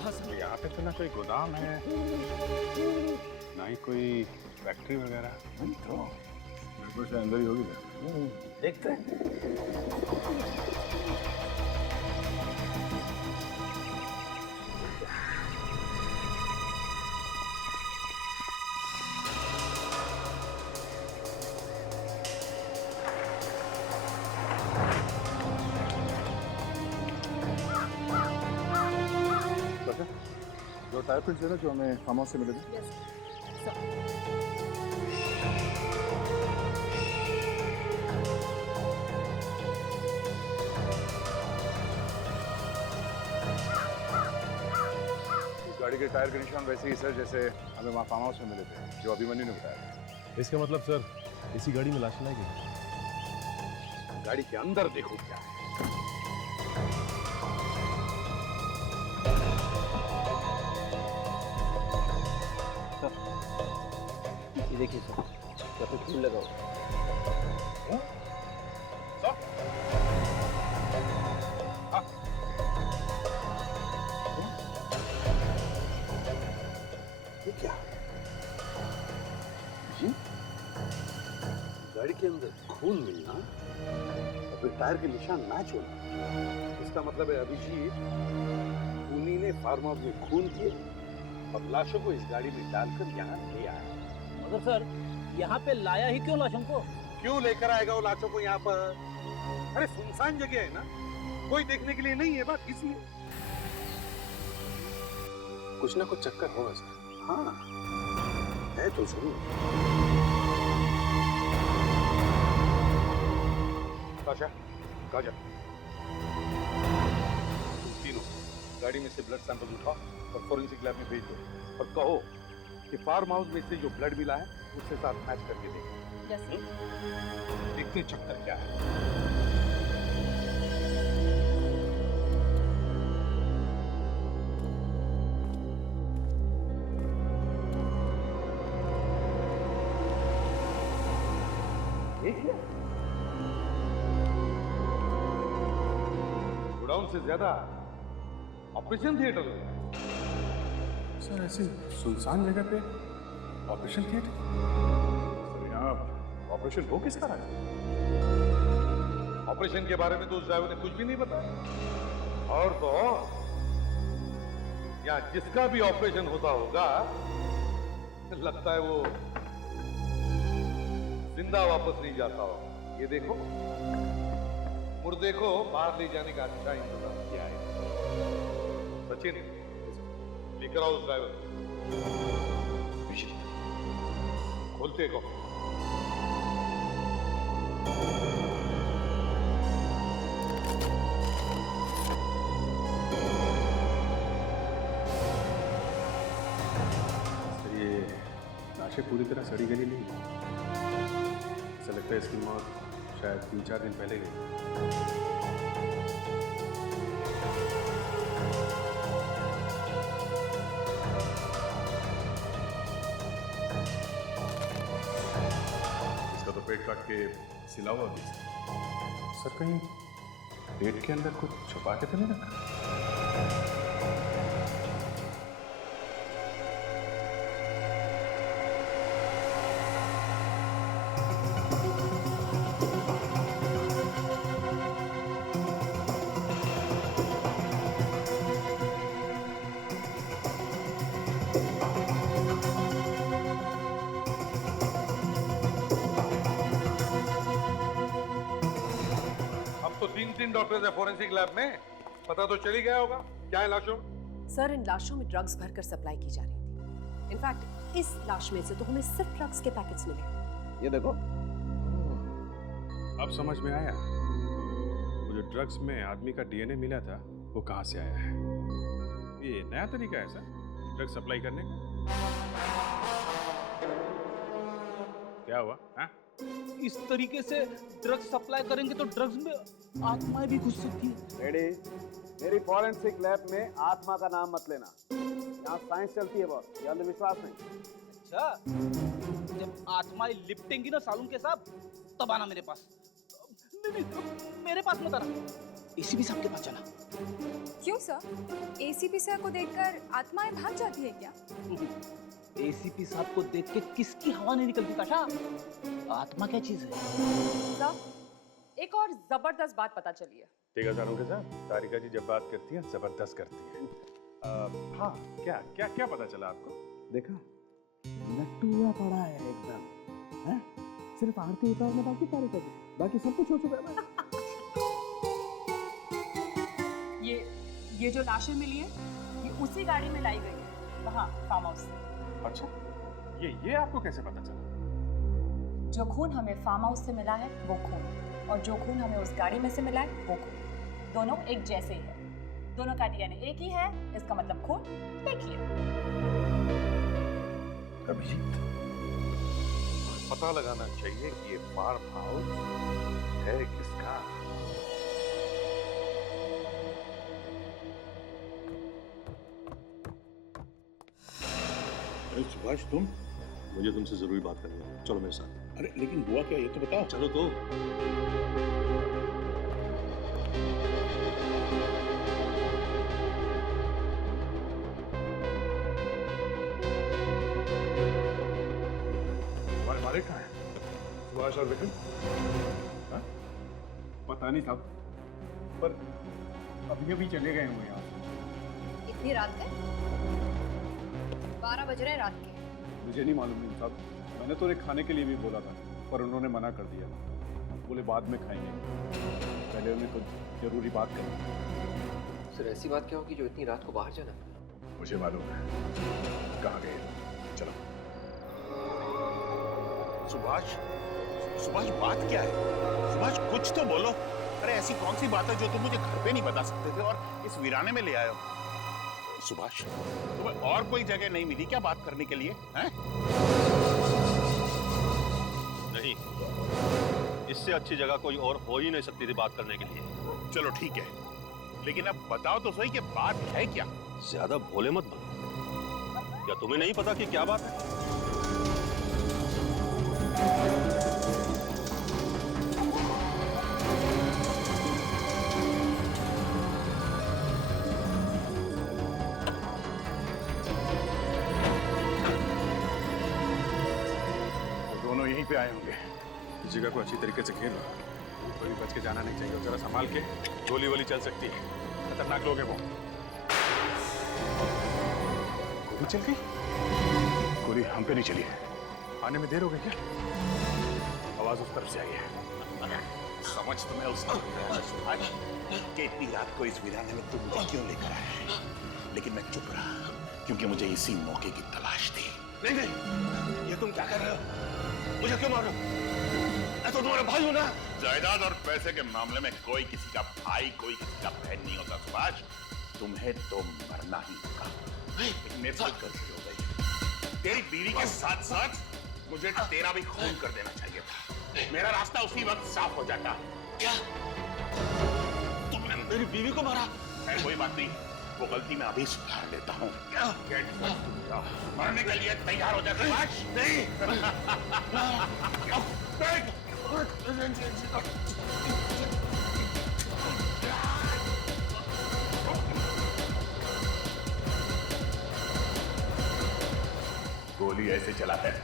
हाँ सर। यहाँ पे तो ना कोई गोदाम है, ना ही कोई फैक्ट्री वगैरह। नहीं तो बिल्कुल से अंदर ही होगी ना। देखते हैं। जो टायर प्रिंट्स है ना जो हमें फार्म हाउस से मिले थे। गाड़ी के टायर के निशान वैसे ही सर जैसे हमें वहाँ फार्म हाउस में मिले थे, जो अभिमन्यु ने बताया। इसका मतलब सर इसी गाड़ी में लाश लाएगी। गाड़ी के अंदर देखो क्या है। देखिए सर, यहाँ पे फूल लगा हुआ। ये क्या? जी? गाड़ी के अंदर खून मिलना और फिर टायर के निशान मैच होना, इसका मतलब है अभिजीत उन्हीं ने फार्म हाउस में खून किए और लाशों को इस गाड़ी में डालकर यहाँ ले आया। मगर सर यहाँ पे लाया ही क्यों लाशों को? क्यों लेकर आएगा वो लाशों को यहाँ पर? अरे सुनसान जगह है ना, कोई देखने के लिए नहीं है, बात इसलिए। कुछ ना कुछ चक्कर होगा सर। हाँ है तो जरूर। काशा, काजा, तुम तीनों गाड़ी में से ब्लड सैंपल उठाओ और फॉरेंसिक लैब में भेज दो और कहो कि फार्म हाउस में से जो ब्लड मिला है उसके साथ मैच करके देखो। देखते चक्कर क्या है। गोडाउन से ज्यादा ऑपरेशन थिएटर हो गया सर। ऐसे सुनसान जगह पे ऑपरेशन थिएटर? सर यहाँ ऑपरेशन हो किसका रहा है? ऑपरेशन के बारे में तो उस ड्राइवर ने कुछ भी नहीं बताया। और तो यहाँ जिसका भी ऑपरेशन होता होगा लगता है वो जिंदा वापस नहीं जाता हो। ये देखो मुर्दे को बाहर ले जाने का अच्छा इंतजाम किया है। सचिन लेकर आओ उस ड्राइवर। खोलते को। ये लाशें पूरी तरह सड़ी गली नहीं है। ऐसा लगता है इसकी मौत शायद 3-4 दिन पहले गई। इसका तो पेट काट के सिला हुआ भी सर। कहीं पेट के अंदर कुछ छुपा के तो नहीं रखा? 3 डॉक्टर्स है फोरेंसिक लैब में, पता तो चल ही गया होगा क्या है लाशों में। सर, इन लाशों में ड्रग्स भरकर सप्लाई की जा रही थी। इनफैक्ट इस लाश में से तो हमें सिर्फ ड्रग्स के पैकेट्स मिले। ये देखो, अब समझ में आया वो जो ड्रग्स में आदमी का डीएनए मिला था वो कहाँ से आया है। ये नया तरीका है सर ड्रग्स सप्लाई करने का। क्या हुआ हा? इस तरीके से ड्रग्स सप्लाई करेंगे तो ड्रग्स में आत्माएं भी घुस सकती है। रेडी, मेरी फॉरेंसिक लैब में आत्मा का नाम मत लेना, यहाँ साइंस चलती है बॉस, ये अंधविश्वास नहीं। अच्छा, जब आत्माएं लिपटेंगी ना सालून के साथ तब आना मेरे पास। नहीं, मेरे पास मत आना, एसीपी साहब के पास जाना। क्यों सर? एसीपी सर को देखकर आत्माएं भाग जाती है क्या? एसीपी साहब को देख के किसकी हवा नहीं निकलती काशा? आत्मा क्या चीज है? सर, एक और जबरदस्त बात पता चली है। ठीक है सारों के साथ तारिका जी जब बात करती है जबरदस्त करती है। हाँ, क्या क्या क्या पता चला आपको? देखा, लट्टू हुआ पड़ा है एकदम, हैं? सिर्फ आरती उतारना बाकी तारिका जी, बाकी सब कुछ हो चुका है। ये जो लाशें मिली है ये उसी गाड़ी में लाई गई है, वहाँ फार्म हाउस से। अच्छा, ये आपको कैसे पता चला? जो खून हमें फार्म हाउस से मिला है वो खून, और जो खून हमें उस गाड़ी में से मिला है वो खून, दोनों एक जैसे ही है। दोनों का डीएनए एक ही है, इसका मतलब खून एक ही है। अभिजीत, पता लगाना चाहिए कि ये फार्म हाउस है किसका। अरे सुभाष, तुम? मुझे तुमसे जरूरी बात करनी है, चलो मेरे साथ। अरे लेकिन हुआ क्या ये तो बताओ। चलो तो। हमारे मालिक कहाँ हैं? सुभाष और विक्रम? हाँ? पता नहीं साहब, पर अभी अभी चले गए हुए यहाँ। इतनी रात के? 12 बज रहे रात के। मुझे नहीं मालूम नहीं साहब, मैंने तो उन्हें खाने के लिए भी बोला था पर उन्होंने मना कर दिया, बोले बाद में खाएंगे, पहले उन्हें तो जरूरी बात करनी। सर ऐसी बात क्या होगी जो इतनी रात को बाहर जाना? मुझे मालूम है कहाँ गए, चलो। सुभाष, सुभाष बात क्या है? सुभाष कुछ तो बोलो। अरे ऐसी कौन सी बात है जो तुम मुझे घर पे नहीं बता सकते थे और इस वीराने में ले आए हो? सुभाष, तुम्हें और कोई जगह नहीं मिली क्या बात करने के लिए? हैं? नहीं, इससे अच्छी जगह कोई और हो ही नहीं सकती थी बात करने के लिए। चलो ठीक है, लेकिन अब बताओ तो सही कि बात है क्या? ज्यादा भोले मत बनो। क्या तुम्हें नहीं पता कि क्या बात है? पे आए होंगे। इस जगह को अच्छी तरीके से खेल लो, कोई बच के जाना नहीं चाहिए, जरा संभाल के, गोली वोली चल सकती है, खतरनाक लोग हैं वो। गोली चल गई? गोली हम पे नहीं चली है, आने में देर हो गई क्या? आवाज उस तरफ से आई है। समझ तुम्हें उसका सुभाष कि इतनी रात को इस वीराने में तुम मुझे क्यों लेकर आए, लेकिन मैं चुप रहा क्योंकि मुझे इसी मौके की तलाश थी। नहीं नहीं, ये तुम क्या कर रहे हो? मुझे क्यों मार रहे हो? मैं तो तुम्हारा भाई हूं ना। जायदाद और पैसे के मामले में कोई किसी का भाई कोई किसी का बहन नहीं होता सुभाष। तुम्हें तो मरना ही होगा। मेरे साथ गलती हो गई, तेरी बीवी के साथ साथ मुझे तेरा भी खून कर देना चाहिए था, मेरा रास्ता उसी वक्त साफ हो जाता। क्या तुमने मेरी बीवी को मारा? कोई बात नहीं, वो गलती मैं अभी सुधार लेता हूँ। मरने के लिए तैयार हो जाते सुभाष? नहीं। गोली ऐसे चलाते हैं।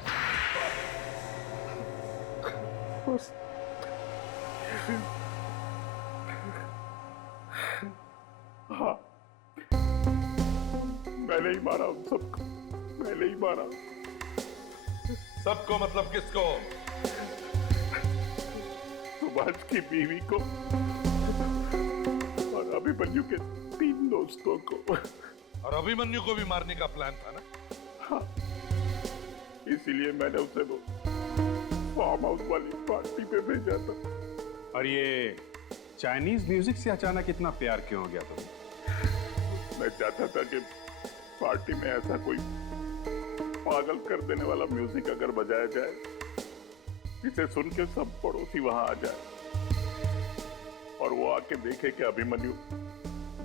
हाँ, मैंने ही मारा उन सबको, मैंने ही मारा। सबको मतलब किसको? सुभाष की बीवी को। और अभिमन्यु के 3 दोस्तों को। और अभिमन्यु को भी मारने का प्लान था ना? हाँ, इसीलिए मैंने उसे वो फार्म हाउस वाली पार्टी पे भेजा था। और ये चाइनीज म्यूजिक से अचानक इतना प्यार क्यों हो गया तुम्हें? मैं चाहता था कि पार्टी में ऐसा कोई पागल कर देने वाला म्यूजिक अगर बजाया जाए, इसे सुन के सब पड़ोसी वहां आ जाए और वो आके देखे कि अभिमन्यु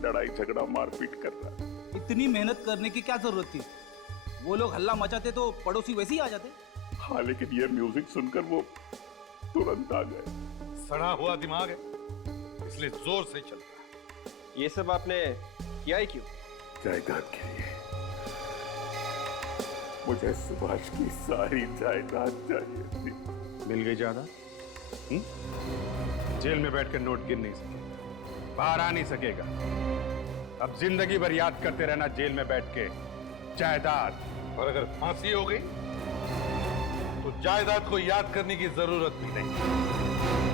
लड़ाई झगड़ा मारपीट कर रहा है। इतनी मेहनत करने की क्या जरूरत थी? वो लोग हल्ला मचाते तो पड़ोसी वैसे ही आ जाते। हाँ, लेकिन ये म्यूजिक सुनकर वो तुरंत आ गए। सड़ा हुआ दिमाग है, इसलिए जोर से चलता है। ये सब आपने किया ही क्यों? जायदाद के लिए। मुझे सुभाष की सारी जायदाद चाहिए थी। मिल गई जायदाद? जेल में बैठकर नोट गिन नहीं सके, बाहर आ नहीं सकेगा। अब जिंदगी भर याद करते रहना जेल में बैठ के जायदाद। और अगर फांसी हो गई तो जायदाद को याद करने की जरूरत भी नहीं।